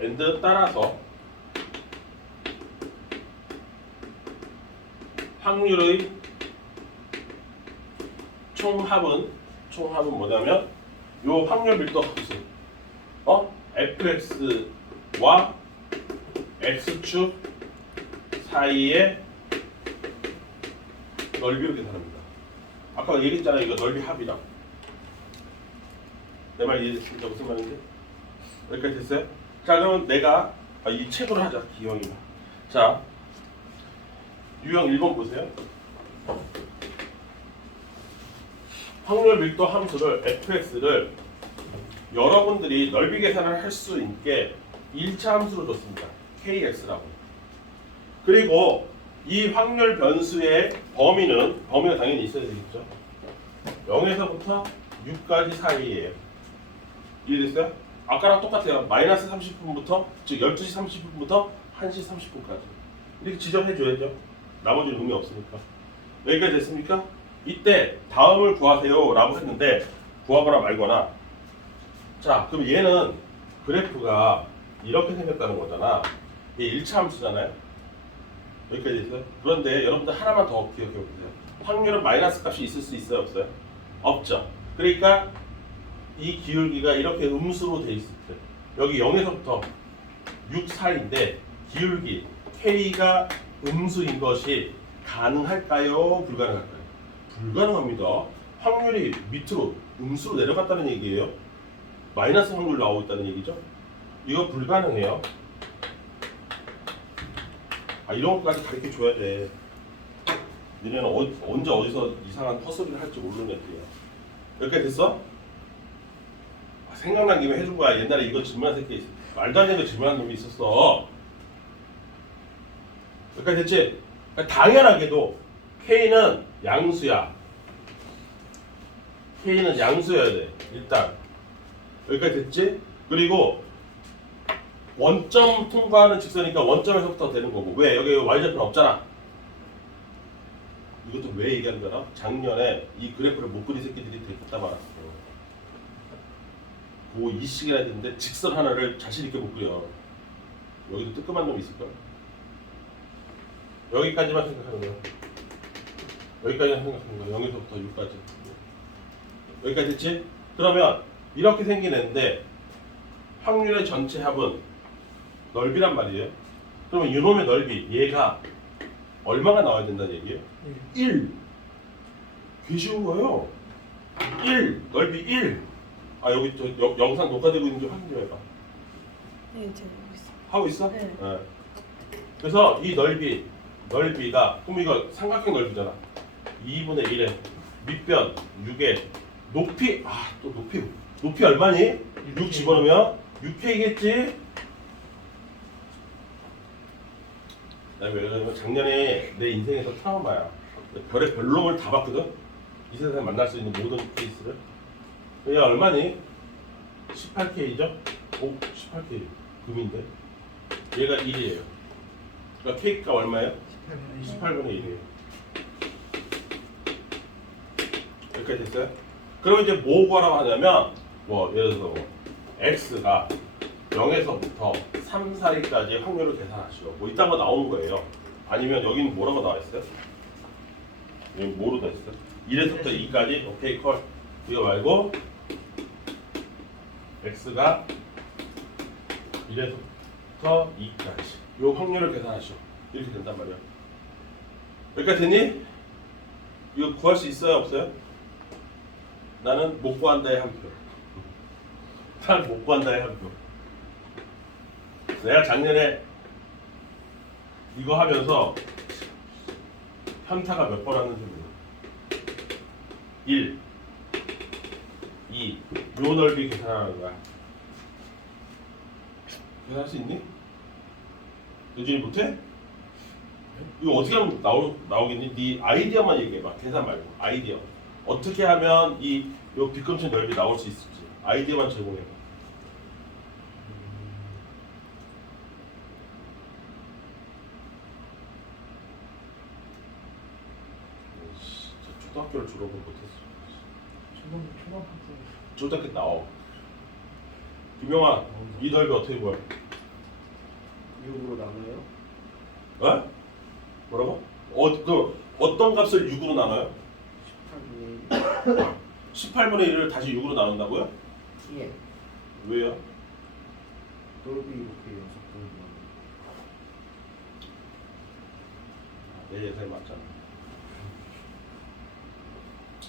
and 따라서 확률의 총합은 뭐냐면 요 확률 밀도 함수 fx와 x축 사이의 넓이로 계산합니다. 아까 얘기했잖아요. 이거 넓이 합이랑. 내 말 이해됐습니까? 무슨 말인지? 여기까지 됐어요? 자, 그러면 내가 이 책으로 하자. 기형이나. 자, 유형 1번 보세요. 확률 밀도 함수를 fx를 여러분들이 넓이 계산을 할 수 있게 1차 함수로 줬습니다. kx라고. 그리고 이 확률 변수의 범위가 당연히 있어야 되겠죠. 0에서부터 6까지 사이에요. 이해됐어요? 아까랑 똑같아요. 마이너스 30분부터 즉 12시 30분부터 1시 30분까지 이렇게 지정해줘야죠. 나머지는 의미 없으니까. 여기까지 됐습니까? 이때 다음을 구하세요 라고 했는데 구하거나 말거나. 자, 그럼 얘는 그래프가 이렇게 생겼다는 거잖아. 이게 1차 함수잖아요. 여기까지 됐어요? 그런데 여러분들 하나만 더 기억해 보세요. 확률은 마이너스 값이 있을 수 있어요? 없어요? 없죠. 그러니까 이 기울기가 이렇게 음수로 돼 있을 때 여기 0에서부터 6 사이인데 기울기 K가 음수인 것이 가능할까요? 불가능할까요? 불가능합니다. 확률이 밑으로 음수로 내려갔다는 얘기예요. 마이너스 확률 나오고 있다는 얘기죠. 이거 불가능해요. 이런 것까지 가르쳐 줘야 돼. 니네는 언제 어디서 이상한 헛소리를 할지 모르는 애들이야. 여기까지 됐어? 생각난 김에 해준 거야. 옛날에 이거 질문한 새끼 있어. 말도 안 되는 거 질문한 놈이 있었어. 여기까지 됐지? 당연하게도 K는 양수야. K는 양수여야 돼. 일단 여기까지 됐지? 그리고 원점 통과하는 직선이니까 원점에서부터 되는 거고. 왜? 여기 y좌표는 없잖아. 이것도 왜 얘기하는 거야? 작년에 이 그래프를 못 그린 새끼들이 되게 있다 말았어. 고 2식이나 했는데 직선 하나를 자신 있게 못 그려. 여기도 뜨끔한 놈 있을까? 여기까지만 생각하는 거야. 여기까지만 생각하는 거야. 0에서부터 6까지. 여기까지 됐지? 그러면 이렇게 생긴 애인데 확률의 전체 합은 넓이란 말이에요. 그러면 이놈의 넓이, 얘가 얼마가 나와야 된다는 얘기예요? 1. 개 쉬운 거예요. 1. 넓이 1. 여기 영상 녹화되고 있는지 확인 좀 해봐. 네, 제가 하고 있어요. 하고 있어? 네. 그래서 이 넓이가 그럼 이거 삼각형 넓이잖아. 2분의 1에 밑변 6에 높이 또 높이 얼마니? 6 집어넣으면 6K겠지? 나 왜 그러냐면 작년에 내 인생에서 트라우마야. 별의 별놈을 다 봤거든. 이 세상에 만날 수 있는 모든 케이스를. 얘가 얼마니? 18K죠? 오, 18K 금인데. 얘가 1이에요. 그러니까 K가 얼마예요? 18분의 1이에요. 여기까지 됐어요? 그럼 이제 뭐 구하라고 하냐면 뭐 예를 들어서 X가 0에서부터 3, 4위까지 확률을 계산하시오. 뭐 이딴 거 나오는 거예요. 아니면 여기는 뭐라고 나와 있어요? 여기 뭐로 돼 있어요? 1에서부터 2까지 오케이 콜. 이거 말고 X가 1에서부터 2까지 요 확률을 계산하시오. 이렇게 된단 말이야. 여기까지 됐니? 이거 구할 수 있어요? 없어요? 나는 못 구한다의 한 표. 나는 못 구한다의 한 표. 내가 작년에 이거 하면서 현타가 몇 번 왔는지 몰라. 1, 2, 요 넓이 계산하는 거야. 계산할 수 있니? 요즘이 못해? 이거 어떻게 하면 나오겠니? 네 아이디어만 얘기해봐. 계산 말고 아이디어. 어떻게 하면 요 빗금치 넓이 나올 수 있을지 아이디어만 제공해봐. 초등학교를 졸업을 못했어. 초등학교 때 나와. 김영아, 이 넓이 어떻게 구해? 6으로 나눠요? 어? 뭐라고? 어떤 값을 6으로 나눠요? 18분의 1 18분의 1을 다시 6으로 나눈다고요? T에 왜요? 넓이 이렇게 6분의 내 예상이 맞잖아.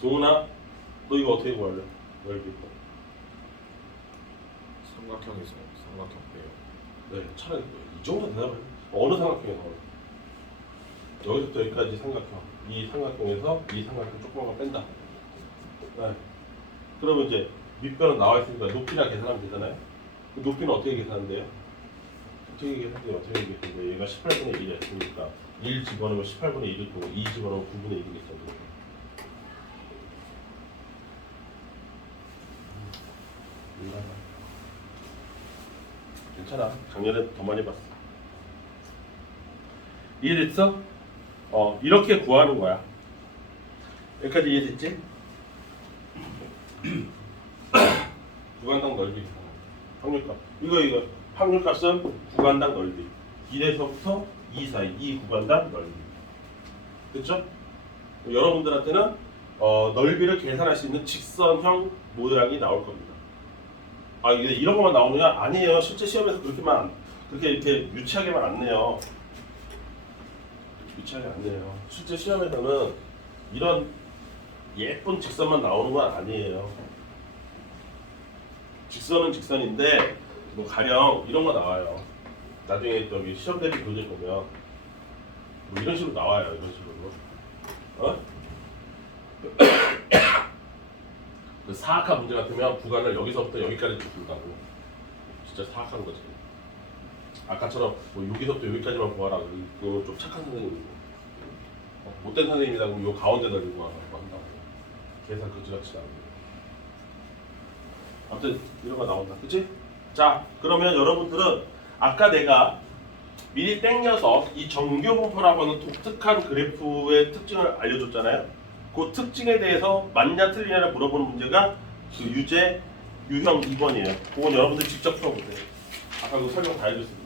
동훈아, 너 이거 어떻게 구할래? 넓이. 삼각형에서 삼각형 빼요. 네, 차라리 이 정도 대답을 해. 어느 삼각형에서 여기서부터 여기까지 삼각형. 이 삼각형에서 이 삼각형 조그만 거 뺀다. 네. 그러면 이제 밑변은 나와 있으니까 높이랑 계산하면 되잖아요. 그 높이는 어떻게 계산한대요? 어떻게 계산돼요? 어떻게 계산돼요? 얘가 18분의 1이었으니까 1 집어넣으면 18분의 1일 거고 2 집어넣으면 9분의 1이겠죠. 괜찮아. 작년에 더 많이 봤어. 이해됐어? 이렇게 구하는 거야. 여기까지 이해됐지? 구간당 넓이. 확률값. 이거 확률값은 구간당 넓이. 1에서부터 2 사이. 이 구간당 넓이. 그렇죠? 여러분들한테는 넓이를 계산할 수 있는 직선형 모양이 나올 겁니다. 이게 이런 것만 나오느냐? 아니에요. 실제 시험에서 그렇게 이렇게 유치하게만 안 내요. 유치하게 안 내요. 실제 시험에서는 이런 예쁜 직선만 나오는 건 아니에요. 직선은 직선인데 뭐 가령 이런 거 나와요. 나중에 저기 시험 대비 교재 보면 뭐 이런 식으로 나와요. 이런 식으로. 그 사악한 문제 같으면 구간을 여기서부터 여기까지 준다고. 진짜 사악한 거지. 아까처럼 뭐 여기서부터 여기까지만 구하라. 그거 좀 착한 선생님이고. 못된 선생님이다 그러면 요 가운데 넓이 구하라고 한다고. 계산 그지같이 나오고. 아무튼 이런 거 나온다. 그치? 자, 그러면 여러분들은 아까 내가 미리 땡겨서 이 정교분포라고 하는 독특한 그래프의 특징을 알려줬잖아요. 그 특징에 대해서 맞냐 틀리냐를 물어보는 문제가 그 유제 유형 2번이에요. 그건 여러분들 직접 풀어보세요. 아까 그 설명 다 해줬습니다.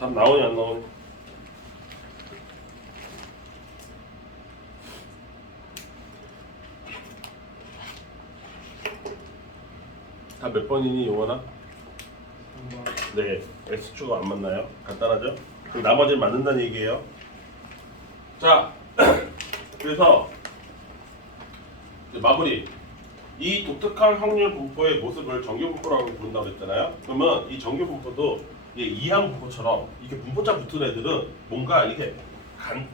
답 나오니 안 나오니? 답 몇 번이니 용원아? 3번. 네, X축가 안 맞나요? 간단하죠? 그럼 나머지는 맞는다는 얘기예요. 자, 그래서 이제 마무리. 이 독특한 확률 분포의 모습을 정규 분포라고 부른다고 했잖아요. 그러면 이 정규 분포도 이게 이항 분포처럼 이렇게 분포자 붙은 애들은 뭔가 이게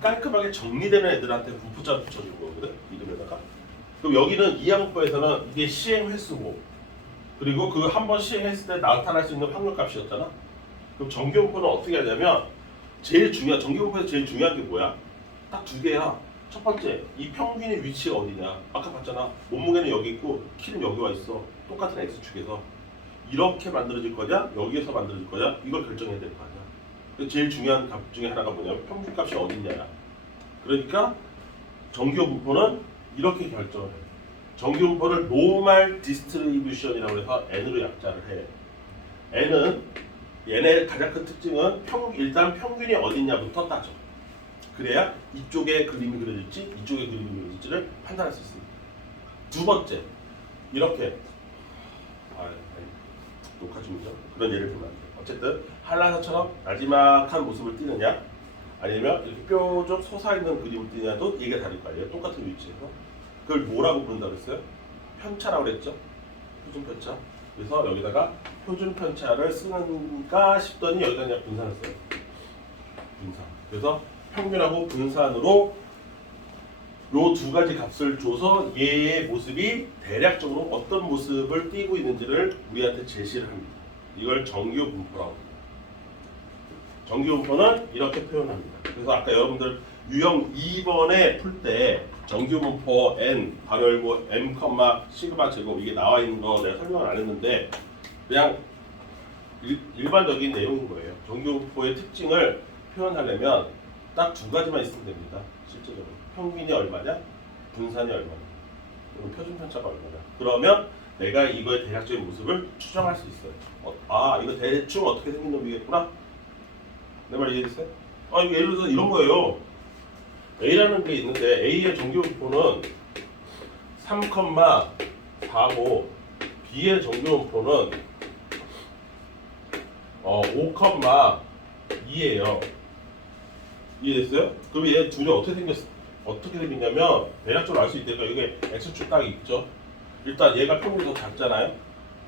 깔끔하게 정리되는 애들한테 분포자 붙여주는 거거든, 이름에다가. 그럼 여기는 이항 분포에서는 이게 시행 횟수고, 그리고 그 한 번 시행했을 때 나타날 수 있는 확률 값이었잖아. 그럼 정규 분포는 어떻게 하냐면 제일 중요한 정규 분포에서 제일 중요한 게 뭐야? 딱 두 개야. 첫 번째, 이 평균의 위치가 어디냐? 아까 봤잖아. 몸무게는 여기 있고 키는 여기 와 있어. 똑같은 x축에서 이렇게 만들어질 거냐? 여기에서 만들어질 거냐? 이걸 결정해야 될 거 아니야. 그래서 제일 중요한 값 중에 하나가 뭐냐면 평균 값이 어딨냐야. 그러니까 정규 분포는 이렇게 결정을 해. 정규 분포를 노멀 디스트리뷰션이라고 해서 n으로 약자를 해. n은 얘네 가장 큰 특징은 일단 평균이 어딨냐부터 따져. 그래야 이쪽에 그림이 그려질지 이쪽에 그림이 그려질지를 판단할 수 있습니다. 두 번째, 이렇게 녹화 중이죠. 그런 예를 들면 안 돼. 어쨌든 한라사처럼 나지막한 모습을 띠느냐, 아니면 이렇게 뾰족 솟아있는 그림을 띠느냐도 얘기가 다를 거 아니에요. 똑같은 위치에서. 그걸 뭐라고 부른다고 했어요? 편차라고 그랬죠. 표준 편차. 그래서 여기다가 표준 편차를 쓰는가 싶더니 여기다 그냥 분산을 써요. 분산. 그래서 평균하고 분산으로 요 두 가지 값을 줘서 얘의 모습이 대략적으로 어떤 모습을 띠고 있는지를 우리한테 제시를 합니다. 이걸 정규 분포라고 합니다. 정규 분포는 이렇게 표현합니다. 그래서 아까 여러분들 유형 2번에 풀 때 정규 분포 n 바로 열고 m, 시그마 제곱 이게 나와 있는 거 내가 설명을 안 했는데 그냥 일반적인 내용인 거예요. 정규 분포의 특징을 표현하려면 딱 두 가지만 있으면 됩니다. 실제적으로 평균이 얼마냐, 분산이 얼마냐, 그리고 표준 편차가 얼마냐. 그러면 내가 이거의 대략적인 모습을 추정할 수 있어요. 이거 대충 어떻게 생긴 놈이겠구나. 내 말 이해됐어요? 이거 예를 들어서 이런 거예요. A라는 게 있는데 A의 정규 분포는 3,4고 B의 정규 분포는 5,2예요. 이해됐어요? 그럼 얘 둘이 어떻게 생겼냐면 대략적으로 알 수 있다니까 이게 X축 딱 있죠. 일단 얘가 평균이 더 작잖아요.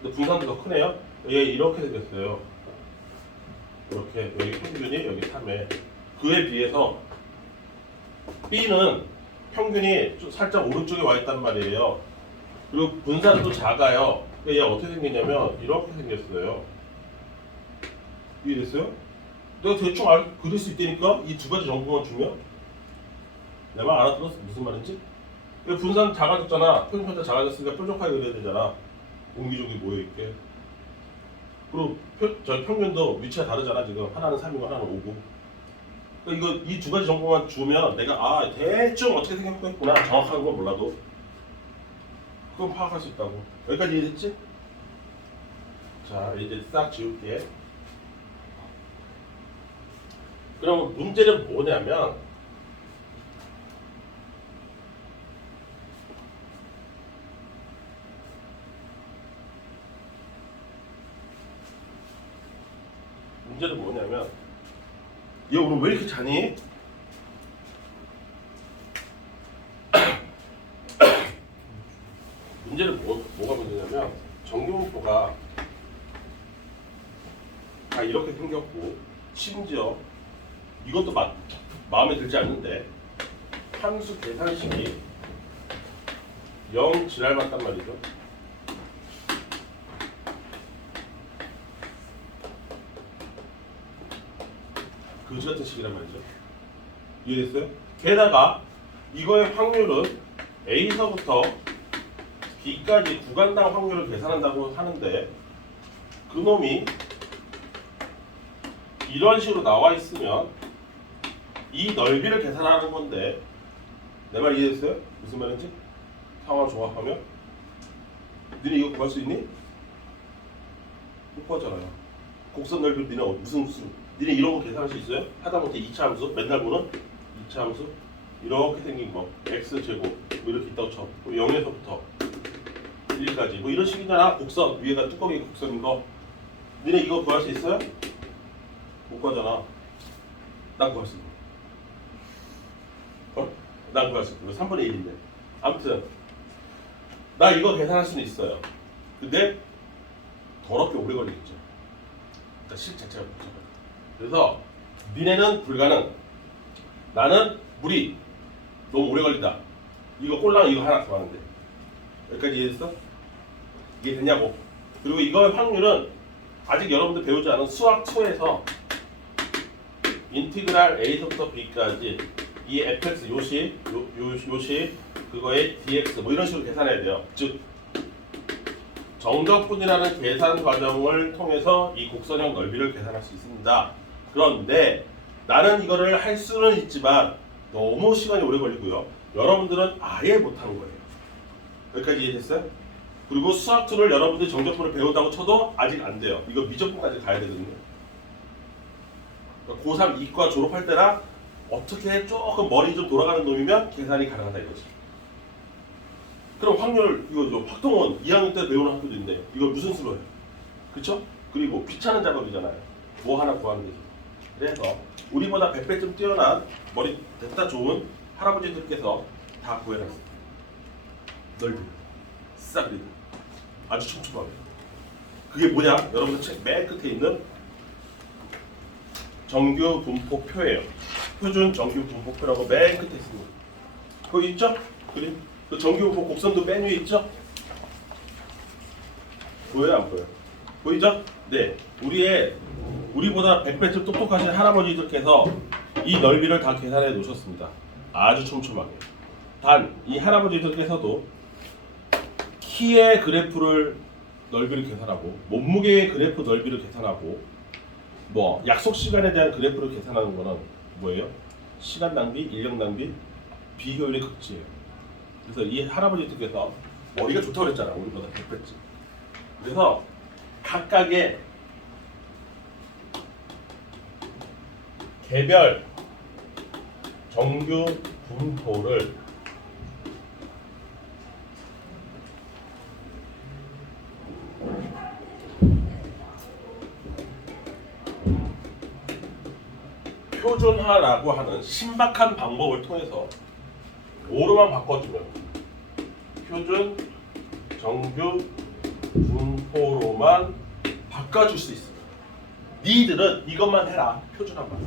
근데 분산도 더 크네요. 얘 이렇게 생겼어요. 이렇게 여기 평균이 여기 3에 그에 비해서 B는 평균이 좀 살짝 오른쪽에 와 있단 말이에요. 그리고 분산도 작아요. 얘 어떻게 생겼냐면 이렇게 생겼어요. 이해됐어요? 내가 대충 그릴 수 있다니까 이 두 가지 정보만 주면. 내 말 알아들었어? 무슨 말인지? 분산 작아졌잖아. 표준 편차 작아졌으니까 뾰족하게 그려야 되잖아. 옹기종기 모여있게. 그리고 저 평균도 위치가 다르잖아. 지금 하나는 3이고 하나는 5고. 그러니까 이 두 가지 정보만 주면 내가 대충 어떻게 생겼겠구나. 정확한 건 몰라도 그건 파악할 수 있다고. 여기까지 이해됐지? 자, 이제 싹 지울게. 그럼 문제는 뭐냐면 얘 오늘 왜 이렇게 자니? 문제는 뭐가 문제냐면 정규분포가 다 이렇게 생겼고 심지어 이것도 마음에 들지 않는데 함수 계산식이 0 지랄 맞단 말이죠. 그지 같은 식이란 말이죠. 이해됐어요? 게다가 이거의 확률은 A서부터 B까지 구간당 확률을 계산한다고 하는데 그놈이 이런 식으로 나와 있으면 이 넓이를 계산하는 건데 내 말 이해됐어요? 무슨 말인지? 상황 종합하면 너네 이거 구할 수 있니? 못 구하잖아요. 곡선 넓이 너네 무슨 수? 니네 이런 거 계산할 수 있어요? 하다못해 2차 함수 맨날 보는 2차 함수 이렇게 생긴 거 x제곱 뭐 이렇게 있다고 쳐. 0에서부터 1까지 뭐 이런 식이잖아. 곡선 위에가 뚜껑이 곡선인 거. 니네 이거 구할 수 있어요? 못 구하잖아. 난 구할 수 있어. 난 구할 수 있어. 3분의 1인데. 아무튼 나 이거 계산할 수는 있어요. 근데 더럽게 오래 걸리겠죠. 그러니까 식 자체가 복잡해. 그래서 니네는 불가능. 나는 무리. 너무 오래 걸린다. 이거 꼴랑 이거 하나 더 하는데. 여기까지 이해됐어? 이해됐냐고. 그리고 이거의 확률은 아직 여러분들 배우지 않은 수학 2에서 인티그랄 A부터 B까지 이 fx 요시 그거의 dx 뭐 이런 식으로 계산해야 돼요. 즉 정적분이라는 계산 과정을 통해서 이 곡선형 넓이를 계산할 수 있습니다. 그런데 나는 이거를 할 수는 있지만 너무 시간이 오래 걸리고요. 여러분들은 아예 못하는 거예요. 여기까지 이해됐어요? 그리고 수학2를 여러분들이 정적분을 배운다고 쳐도 아직 안 돼요. 이거 미적분까지 가야 되거든요. 고3 이과 졸업할 때나 어떻게 조금 머리 좀 돌아가는 놈이면 계산이 가능하다 이거지. 그럼 확률 이거 확동은 2학년 때 배우는 학교도 있는데 이거 무슨 수로 해요? 그쵸? 그리고 귀찮은 작업이잖아요. 뭐 하나 구하는 게. 그래서 우리보다 100배쯤 뛰어난 머리 됐다 좋은 할아버지들께서 다 구해놨어요. 넓이 싸그리 아주 촘촘하게. 그게 뭐냐? 여러분들 책 맨 끝에 있는 정규 분포표예요. 표준 정규 분포표라고 맨 끝에 있습니다. 거기 있죠? 그림? 그 정규 분포 곡선도 맨 위에 있죠? 보여요? 안 보여요? 보이죠? 네. 우리보다 100배쯤 똑똑하신 할아버지들께서 이 넓이를 다 계산해 놓으셨습니다. 아주 촘촘하게. 단, 이 할아버지들께서도 키의 그래프를 넓이를 계산하고 몸무게의 그래프 넓이를 계산하고 뭐 약속 시간에 대한 그래프를 계산하는 거는 뭐예요? 시간 낭비, 인력 낭비, 비효율의 극치예요. 그래서 이 할아버지들께서 머리가 좋다고 그랬잖아. 우리보다 100배쯤. 그래서 각각의 개별 정규 분포를 표준화라고 하는 신박한 방법을 통해서 뭐로만 바꿔주면 표준 정규 분포로만 바꿔줄 수 있습니다. 니들은 이것만 해라. 표준화만.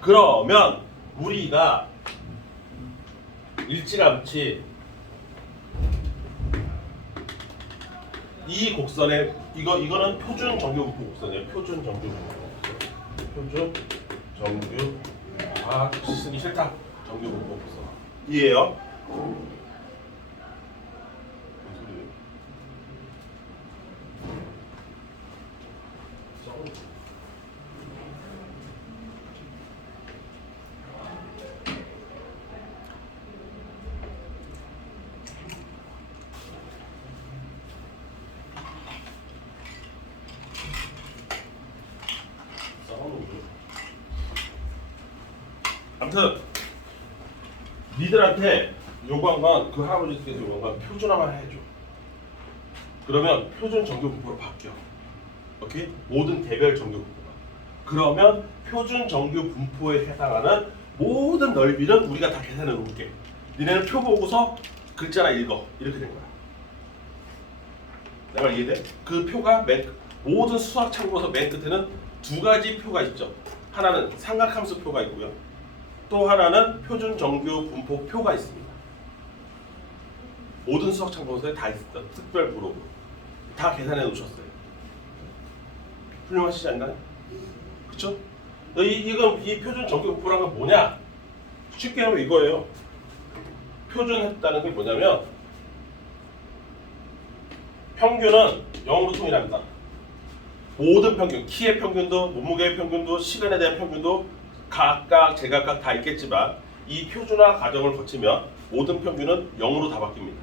그러면 우리가 일찌감치 이 곡선에 이거는 표준 정규 분포 곡선이에요. 표준 정규 분포. 표준 정규 쓰기 싫다. 정규 분포 곡선. 이해요? 아무튼 니들한테 요구한 건 그 할아버지께서 요구한 건 표준화만 해줘. 그러면 표준 정규 분포로 바뀌어. 오케이? 모든 개별 정규 분포가. 그러면 표준 정규 분포에 해당하는 모든 넓이는 우리가 다 계산해 놓을게. 니네는 표 보고서 글자나 읽어. 이렇게 된 거야. 내 말 이해돼? 그 표가 모든 수학 참고서 맨 끝에는 두 가지 표가 있죠. 하나는 삼각함수 표가 있고요. 또 하나는 표준 정규 분포 표가 있습니다. 모든 수학 참고서에 다 있었던 특별 부록으로 다 계산해 놓으셨어요. 훌륭하시지 않나요? 그쵸? 이 표준 정규 분포라는 건 뭐냐? 쉽게 하면 이거예요. 표준했다는 게 뭐냐면 평균은 0으로 통일합니다. 모든 평균, 키의 평균도, 몸무게의 평균도, 시간에 대한 평균도 각각 제각각 다 있겠지만 이 표준화 과정을 거치면 모든 평균은 0으로 다 바뀝니다.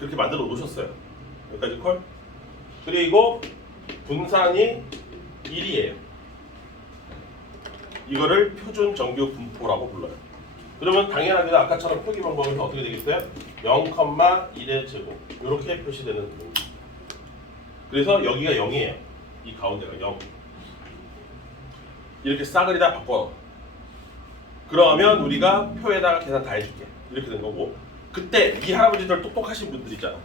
그렇게 만들어 놓으셨어요. 여기까지 콜? 그리고 분산이 1이에요. 이거를 표준 정규 분포라고 불러요. 그러면 당연하게 아까처럼 표기 방법에서 어떻게 되겠어요? 0,1의 제곱 이렇게 표시되는 겁니다. 그래서 여기가 0이에요. 이 가운데가 0. 이렇게 싸그리 다 바꿔. 그러면 우리가 표에다가 계산 다 해줄게. 이렇게 된 거고. 그때 이 할아버지들 똑똑하신 분들 있잖아.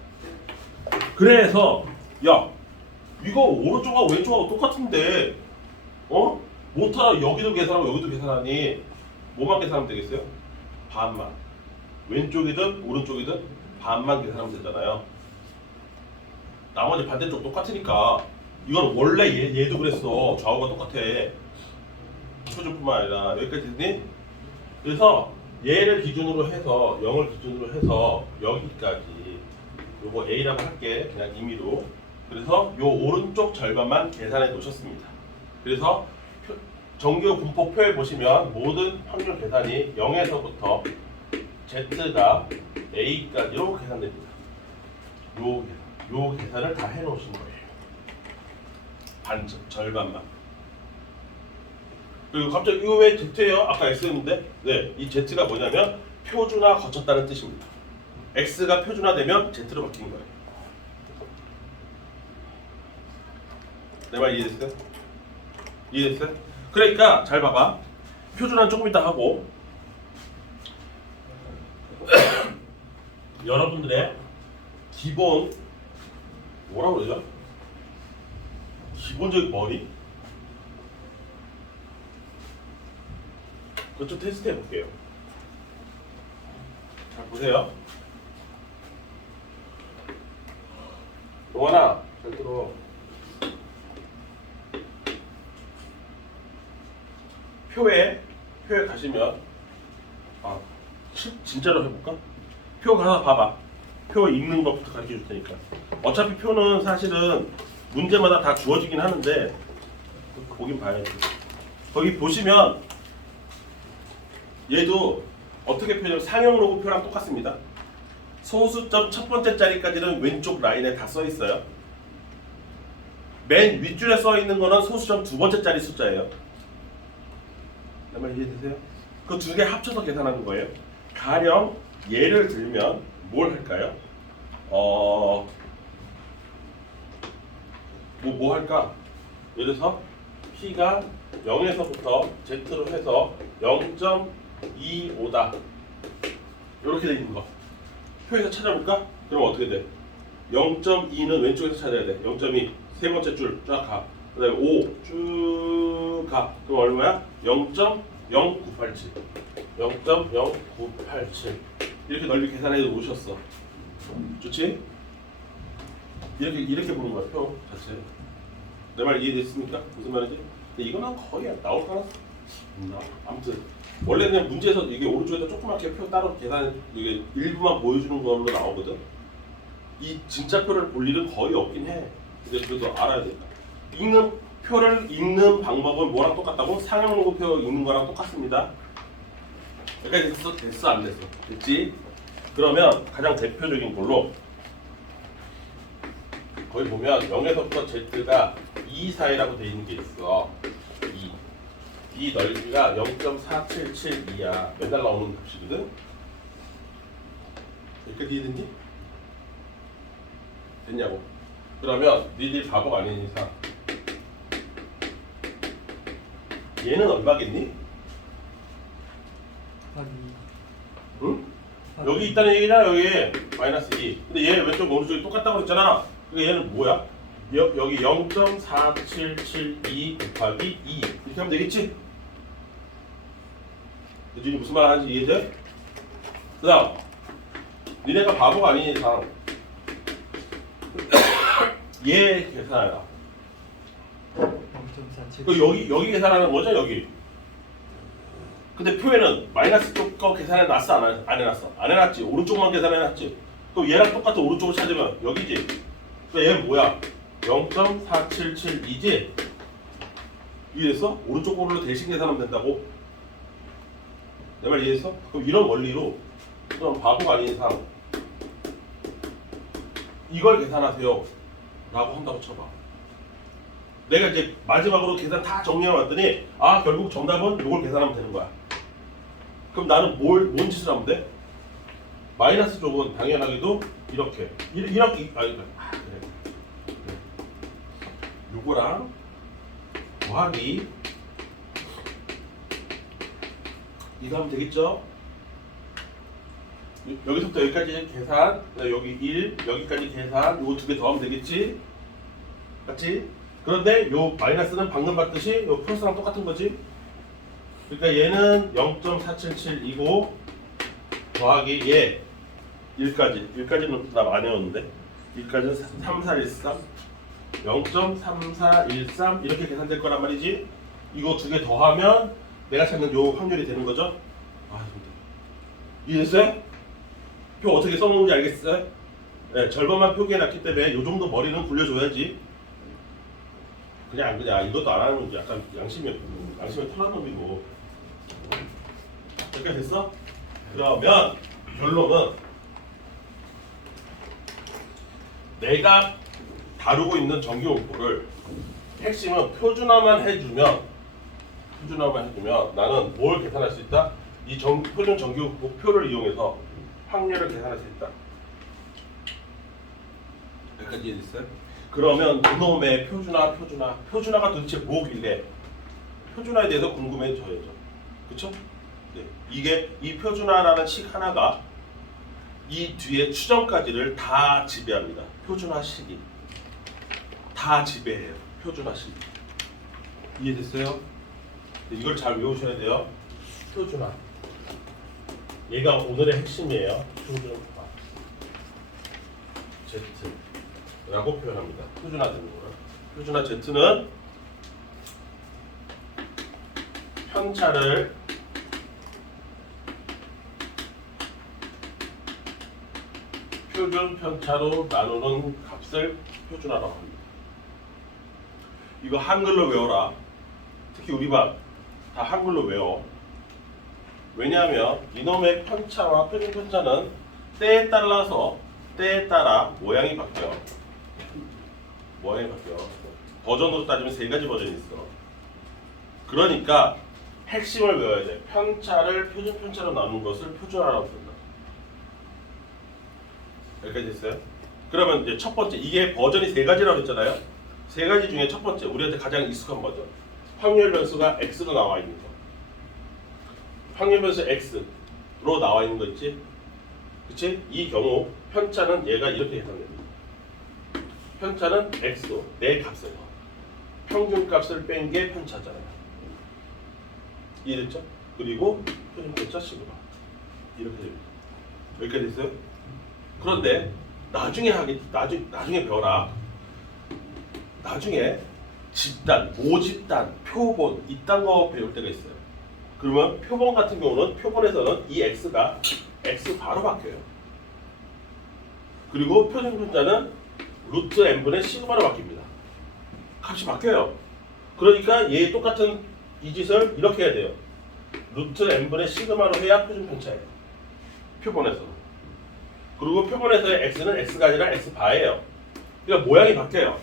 그래서 야 이거 오른쪽하고 왼쪽하고 똑같은데 못하라 여기도 계산하고 여기도 계산하니 뭐만 계산하면 되겠어요? 반만. 왼쪽이든 오른쪽이든 반만 계산하면 되잖아요. 나머지 반대쪽 똑같으니까 이건 원래 얘도 그랬어. 좌우가 똑같아. 표준뿐만 아니라 여기까지 됐니? 그래서 얘를 기준으로 해서 0을 기준으로 해서 여기까지 요거 A라고 할게. 그냥 임의로. 그래서 요 오른쪽 절반만 계산해 놓으셨습니다. 그래서 정규 분포표에 보시면 모든 확률 계산이 0에서부터 Z가 A까지로 계산됩니다. 요 계산을 다 해놓으신 거예요. 절반만. 그리고 갑자기 이거 왜 Z예요? 아까 X였는데? 네, 이 Z가 뭐냐면 표준화 거쳤다는 뜻입니다. X가 표준화되면 Z로 바뀐 거예요. 내 말 이해됐어요? 이해됐어요? 그러니까 잘 봐봐. 표준화는 조금 이따 하고 여러분들의 기본 뭐라고 그러죠? 기본적인 머리? 그것 좀 테스트 해볼게요. 자 보세요. 용환아 잘 들어. 표에 가시면 진짜로 해볼까? 표 가서 봐봐. 표 읽는 것부터 가르쳐 줄 테니까. 어차피 표는 사실은 문제마다 다 주어지긴 하는데 보긴 봐야지. 거기 보시면 얘도 어떻게 표냐면 상형 로그표랑 똑같습니다. 소수점 첫 번째 자리까지는 왼쪽 라인에 다 써 있어요. 맨 윗줄에 써 있는 거는 소수점 두 번째 자리 숫자예요. 내 말 이해되세요? 그 두 개 합쳐서 계산하는 거예요. 가령 예를 들면 뭘 할까요? 뭐 할까? 예를 들어서 P가 0에서부터 Z로 해서 0.25다. 이렇게 돼 있는 거. 표에서 찾아볼까? 그럼 어떻게 돼? 0.2는 왼쪽에서 찾아야 돼. 0.2 세 번째 줄 쫙 가. 그 다음에 5 쭉 가. 그럼 얼마야? 0.0987 0.0987 이렇게 넓이 계산해 놓으셨어. 좋지? 이렇게 보는 거야 표 자체. 내 말 이해됐습니까? 무슨 말인지? 근데 이거는 거의 나올 가능성이 있나? 아무튼 원래 그냥 문제에서 이게 오른쪽에다 조그맣게 표 따로 계산 이게 일부만 보여주는 걸로 나오거든. 이 진짜 표를 볼 일은 거의 없긴 해. 근데 그래도 알아야 돼. 표를 읽는 방법은 뭐랑 똑같다고? 상형 로그표 읽는 거랑 똑같습니다. 여기까지 됐어 안 됐어? 됐지? 그러면 가장 대표적인 걸로 거기 보면 0에서부터 Z가 2 사이라고 돼 있는 게 있어. 이 넓이가 0.4772야. 매달 나오는 값이거든. 여기까지 이해됐니? 됐냐고. 그러면 니들이 바보가 아닌 이상 얘는 얼마겠니? 응? 여기 있다는 얘기잖아. 여기 마이너스 2. 근데 얘 왼쪽 오른쪽이 똑같다고 그랬잖아. 그러니까 얘는 뭐야? 여기 0.4772 곱하기 2 이렇게 하면 되겠지? 너희들이 무슨 말 하는지 이해돼? 그 다음 니네가 바보가 아닌 이상 얘 계산해라. 여기 계산하는 거죠 여기. 근데 표에는 마이너스 쪽 거 계산해 놨어 안 해놨어? 안 해놨지. 오른쪽만 계산해 놨지. 그럼 얘랑 똑같은 오른쪽을 찾으면 여기지. 근데 얘는 뭐야? 0.4772지? 이해됐어? 오른쪽 거로 대신 계산하면 된다고? 내 말 이해했어? 그럼 이런 원리로 그럼 바보가 아닌 이상 이걸 계산하세요 라고 한다고 쳐봐. 내가 이제 마지막으로 계산 다 정리해 왔더니 아 결국 정답은 이걸 계산하면 되는 거야. 그럼 나는 뭔 짓을 하면 돼? 마이너스 쪽은 당연하게도 이렇게 그래. 요거랑 더하기 이거 하면 되겠죠? 여기서부터 여기까지 계산, 여기 1, 여기까지 계산, 요거 두 개 더하면 되겠지? 맞지? 그런데 요 마이너스는 방금 봤듯이 요 플러스랑 똑같은 거지? 그러니까 얘는 0.477이고 더하기 얘 1까지는 나 많이 외웠는데 1까지는 3413 0.3413 이렇게 계산될 거란 말이지. 이거 두 개 더하면 내가 찾는 요 확률이 되는 거죠. 아, 이해됐어요? 표 어떻게 써놓는지 알겠어요? 네, 절반만 표기해놨기 때문에 요 정도 머리는 굴려줘야지. 그냥 이것도 안 하는 건 약간 양심이 털한 놈이고. 여기까지 됐어? 그러면 결론은 내가 다루고 있는 전기공포를 핵심은 표준화만 해주면 나는 뭘 계산할 수 있다? 이 표준 전기공포 표를 이용해서 확률을 계산할 수 있다. 여기까지 이해됐어요? 그러면 그놈의 표준화가 도대체 뭐길래 표준화에 대해서 궁금해져야죠. 그쵸? 네. 이 표준화라는 식 하나가 이 뒤에 추정까지를 다 지배합니다. 표준화식이 다 지배해요. 표준화식. 이해됐어요? 네, 이걸 잘 외우셔야 돼요. 표준화. 얘가 오늘의 핵심이에요. 표준화 Z라고 표현합니다. 표준화되는 거를. 표준화 Z는 편차를 표준 편차로 나누는 값을 표준화라고 합니다. 이거 한글로 외워라. 특히 우리 반 다 한글로 외워. 왜냐하면 이놈의 편차와 표준 편차는 때에 따라 모양이 바뀌어. 버전으로 따지면 세 가지 버전이 있어. 그러니까 핵심을 외워야 돼. 편차를 표준 편차로 나눈 것을 표준화라고 부른다. 여기까지 됐어요? 그러면 이제 첫 번째, 이게 버전이 세 가지라고 했잖아요. 세 가지 중에 첫 번째, 우리한테 가장 익숙한 버전. 확률 변수가 x로 나와 있는 거. 확률 변수 x로 나와 있는 거 있지? 그치? 이 경우 편차는 얘가 이렇게 계산됩니다. 편차는 x로 내 값을 평균 값을 뺀 게 편차잖아요. 이해됐죠? 그리고 표준 편차 시그마 이렇게 됩니다. 여기까지 됐어요? 그런데 나중에 배워라. 나중에 집단, 모집단, 표본 이딴 거 배울 때가 있어요. 그러면 표본 같은 경우는 표본에서는 이 x가 x 바로 바뀌어요. 그리고 표준 편차는 루트 n분의 시그마로 바뀝니다. 값이 바뀌어요. 그러니까 얘 똑같은 이 짓을 이렇게 해야 돼요. 루트 n분의 시그마로 해야 표준 편차예요. 표본에서는. 그리고 표본에서의 x는 x가 아니라 x바예요. 그러니까 모양이 바뀌어요.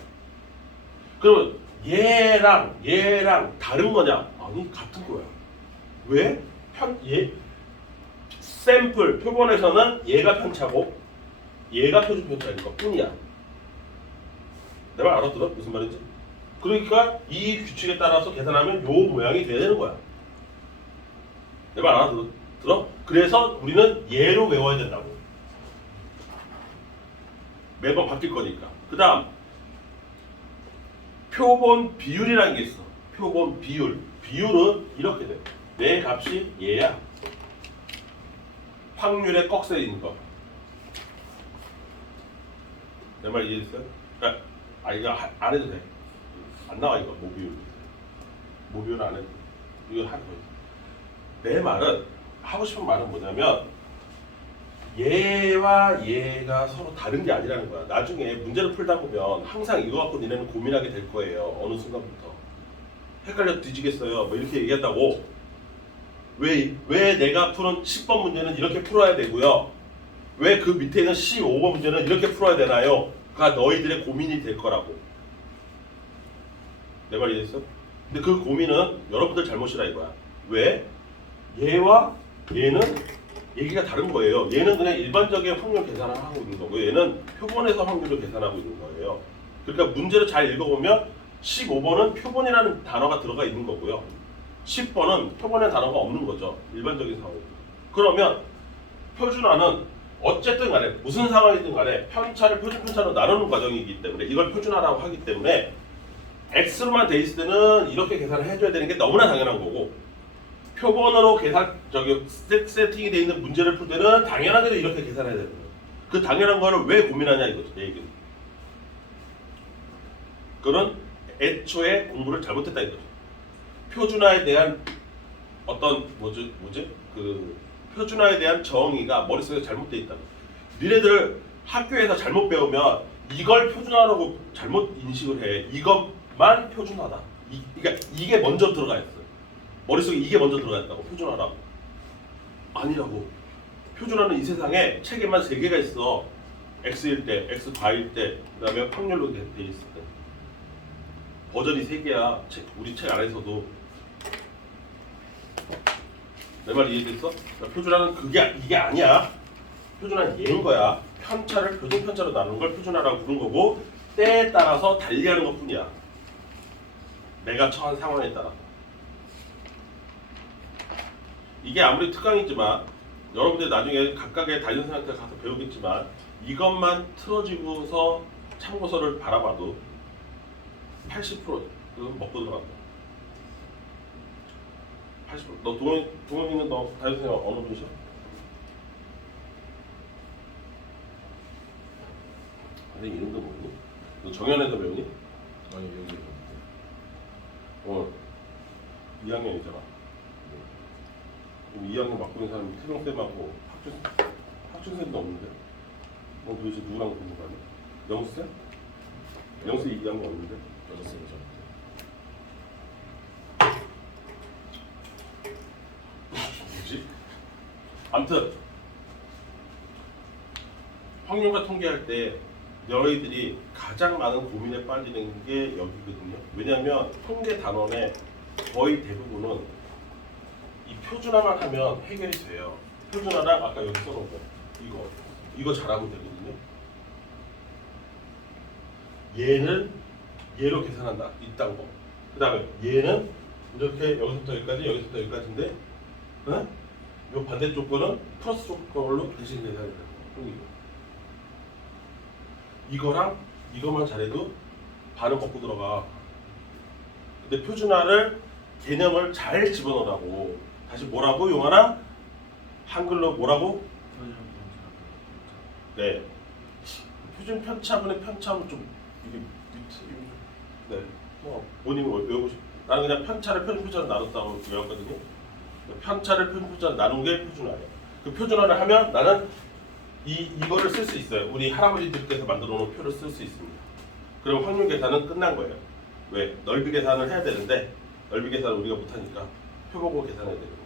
그러면 얘랑 다른 거냐? 아니 같은 거야. 왜? 샘플 표본에서는 얘가 편차고 얘가 표준 편차일 것 뿐이야. 내 말 알아들어? 무슨 말인지? 그러니까 이 규칙에 따라서 계산하면 요 모양이 돼야 되는 거야. 내 말 알아들어? 그래서 우리는 얘로 외워야 된다고. 매번 바뀔 거니까. 그 다음 표본 비율이라는 게 있어. 표본 비율. 비율은 이렇게 돼. 내 값이 얘야. 확률에 꺽쇠 있는 거. 내 말 이해됐어요? 그러니까 이거 안 해도 돼. 안 나와 이거 모비율 안 해도 돼. 이거 하는 거지. 내 말은 하고 싶은 말은 뭐냐면 얘와 얘가 서로 다른 게 아니라는 거야. 나중에 문제를 풀다 보면 항상 이거 갖고 니네는 고민하게 될 거예요. 어느 순간부터. 헷갈려 뒤지겠어요. 뭐 이렇게 얘기한다고. 왜 내가 푸는 10번 문제는 이렇게 풀어야 되고요. 왜 그 밑에 있는 15번 문제는 이렇게 풀어야 되나요? 가 너희들의 고민이 될 거라고. 내 말 이해했어? 근데 그 고민은 여러분들 잘못이라 이거야. 왜? 얘와 얘는 얘기가 다른 거예요. 얘는 그냥 일반적인 확률 계산을 하고 있는 거고 얘는 표본에서 확률을 계산하고 있는 거예요. 그러니까 문제를 잘 읽어보면 15번은 표본이라는 단어가 들어가 있는 거고요. 10번은 표본의 단어가 없는 거죠. 일반적인 상황. 그러면 표준화는 어쨌든 간에 무슨 상황이든 간에 편차를 표준 편차로 나누는 과정이기 때문에 이걸 표준화라고 하기 때문에 X로만 돼 있을 때는 이렇게 계산을 해줘야 되는 게 너무나 당연한 거고 표본으로 계산 세팅이 돼 있는 문제를 풀 때는 당연하게도 이렇게 계산해야 되는 거예요. 그 당연한 거를 왜 고민하냐 이거죠. 내 얘기는. 그건 애초에 공부를 잘못했다 이거죠. 표준화에 대한 어떤 뭐지 그 표준화에 대한 정의가 머릿속에 잘못돼 있다. 니네들 학교에서 잘못 배우면 이걸 표준화라고 잘못 인식을 해. 이것만 표준화다. 그러니까 이게 먼저 들어가 있어. 머릿속에 이게 먼저 들어가 있다고 표준화라고. 아니라고. 표준화는 이 세상에 책에만 3개가 있어. X일 때, X 바일 때, 그 다음에 확률로 돼 있을 때. 버전이 3개야. 우리 책 안에서도. 내 말 이해됐어? 그러니까 표준화는 이게 아니야. 표준화는 얘인 거야. 편차를 표준 편차로 나누는 걸 표준화라고 부르는 거고 때에 따라서 달리하는 것뿐이야. 내가 처한 상황에 따라. 이게 아무리 특강이지만 여러분들 나중에 각각의 다이어트한테 가서 배우겠지만 이것만 틀어지고서 참고서를 바라봐도 80% 먹고 들어간다. 80%. 너 동현이는 너 다이어트 생활 어느 분이셔? 아니 이름도 모르니? 너 정연에서 배우니? 아니 여기 어 2학년이잖아. 2학년 맡고 있는 사람이 태경쌤하고 학준쌤도 없는데? 너 도대체 누구랑 공부하니? 영수쌤? 영수 2학년 없는데? 여자쌤이죠. 뭐지? 아무튼 확률과 통계할 때 너희들이 가장 많은 고민에 빠지는 게 여기거든요. 왜냐하면 통계 단원의 거의 대부분은 이 표준화만 하면 해결이 돼요. 표준화랑 아까 여기 써놓은 거 이거 잘하면 되거든요. 얘는 얘로 계산한다. 이딴 거. 그 다음에 얘는 이렇게 여기서부터 여기까지 여기서부터 여기까지인데 요 반대쪽 거는 플러스 쪽 걸로 대신 계산해야 돼요. 이거랑 이거만 잘해도 반은 먹고 들어가. 근데 표준화를 개념을 잘 집어넣으라고. 다시 뭐라고 용하나? 한글로 뭐라고? 네. 표준 편차분의 편차하면 좀 이게 네. 뭐 본인이 외우고 싶. 나는 그냥 편차를 표준 편차로 나눴다고 외웠거든요. 편차를 표준 편차로 나눈 게 표준화예요. 그 표준화를 하면 나는 이거를 쓸 수 있어요. 우리 할아버지들께서 만들어 놓은 표를 쓸 수 있습니다. 그럼 확률 계산은 끝난 거예요. 왜? 넓이 계산을 해야 되는데 넓이 계산을 우리가 못하니까 표 보고 계산해야 되거든요.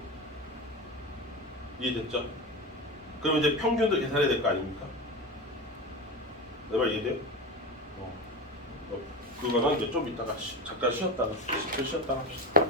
이해됐죠? 그럼 이제 평균도 계산해야 될 거 아닙니까? 내 말 이해돼요? 그거는 이제 좀 이따가 잠깐 쉬었다가 10분 쉬었다가 합시다.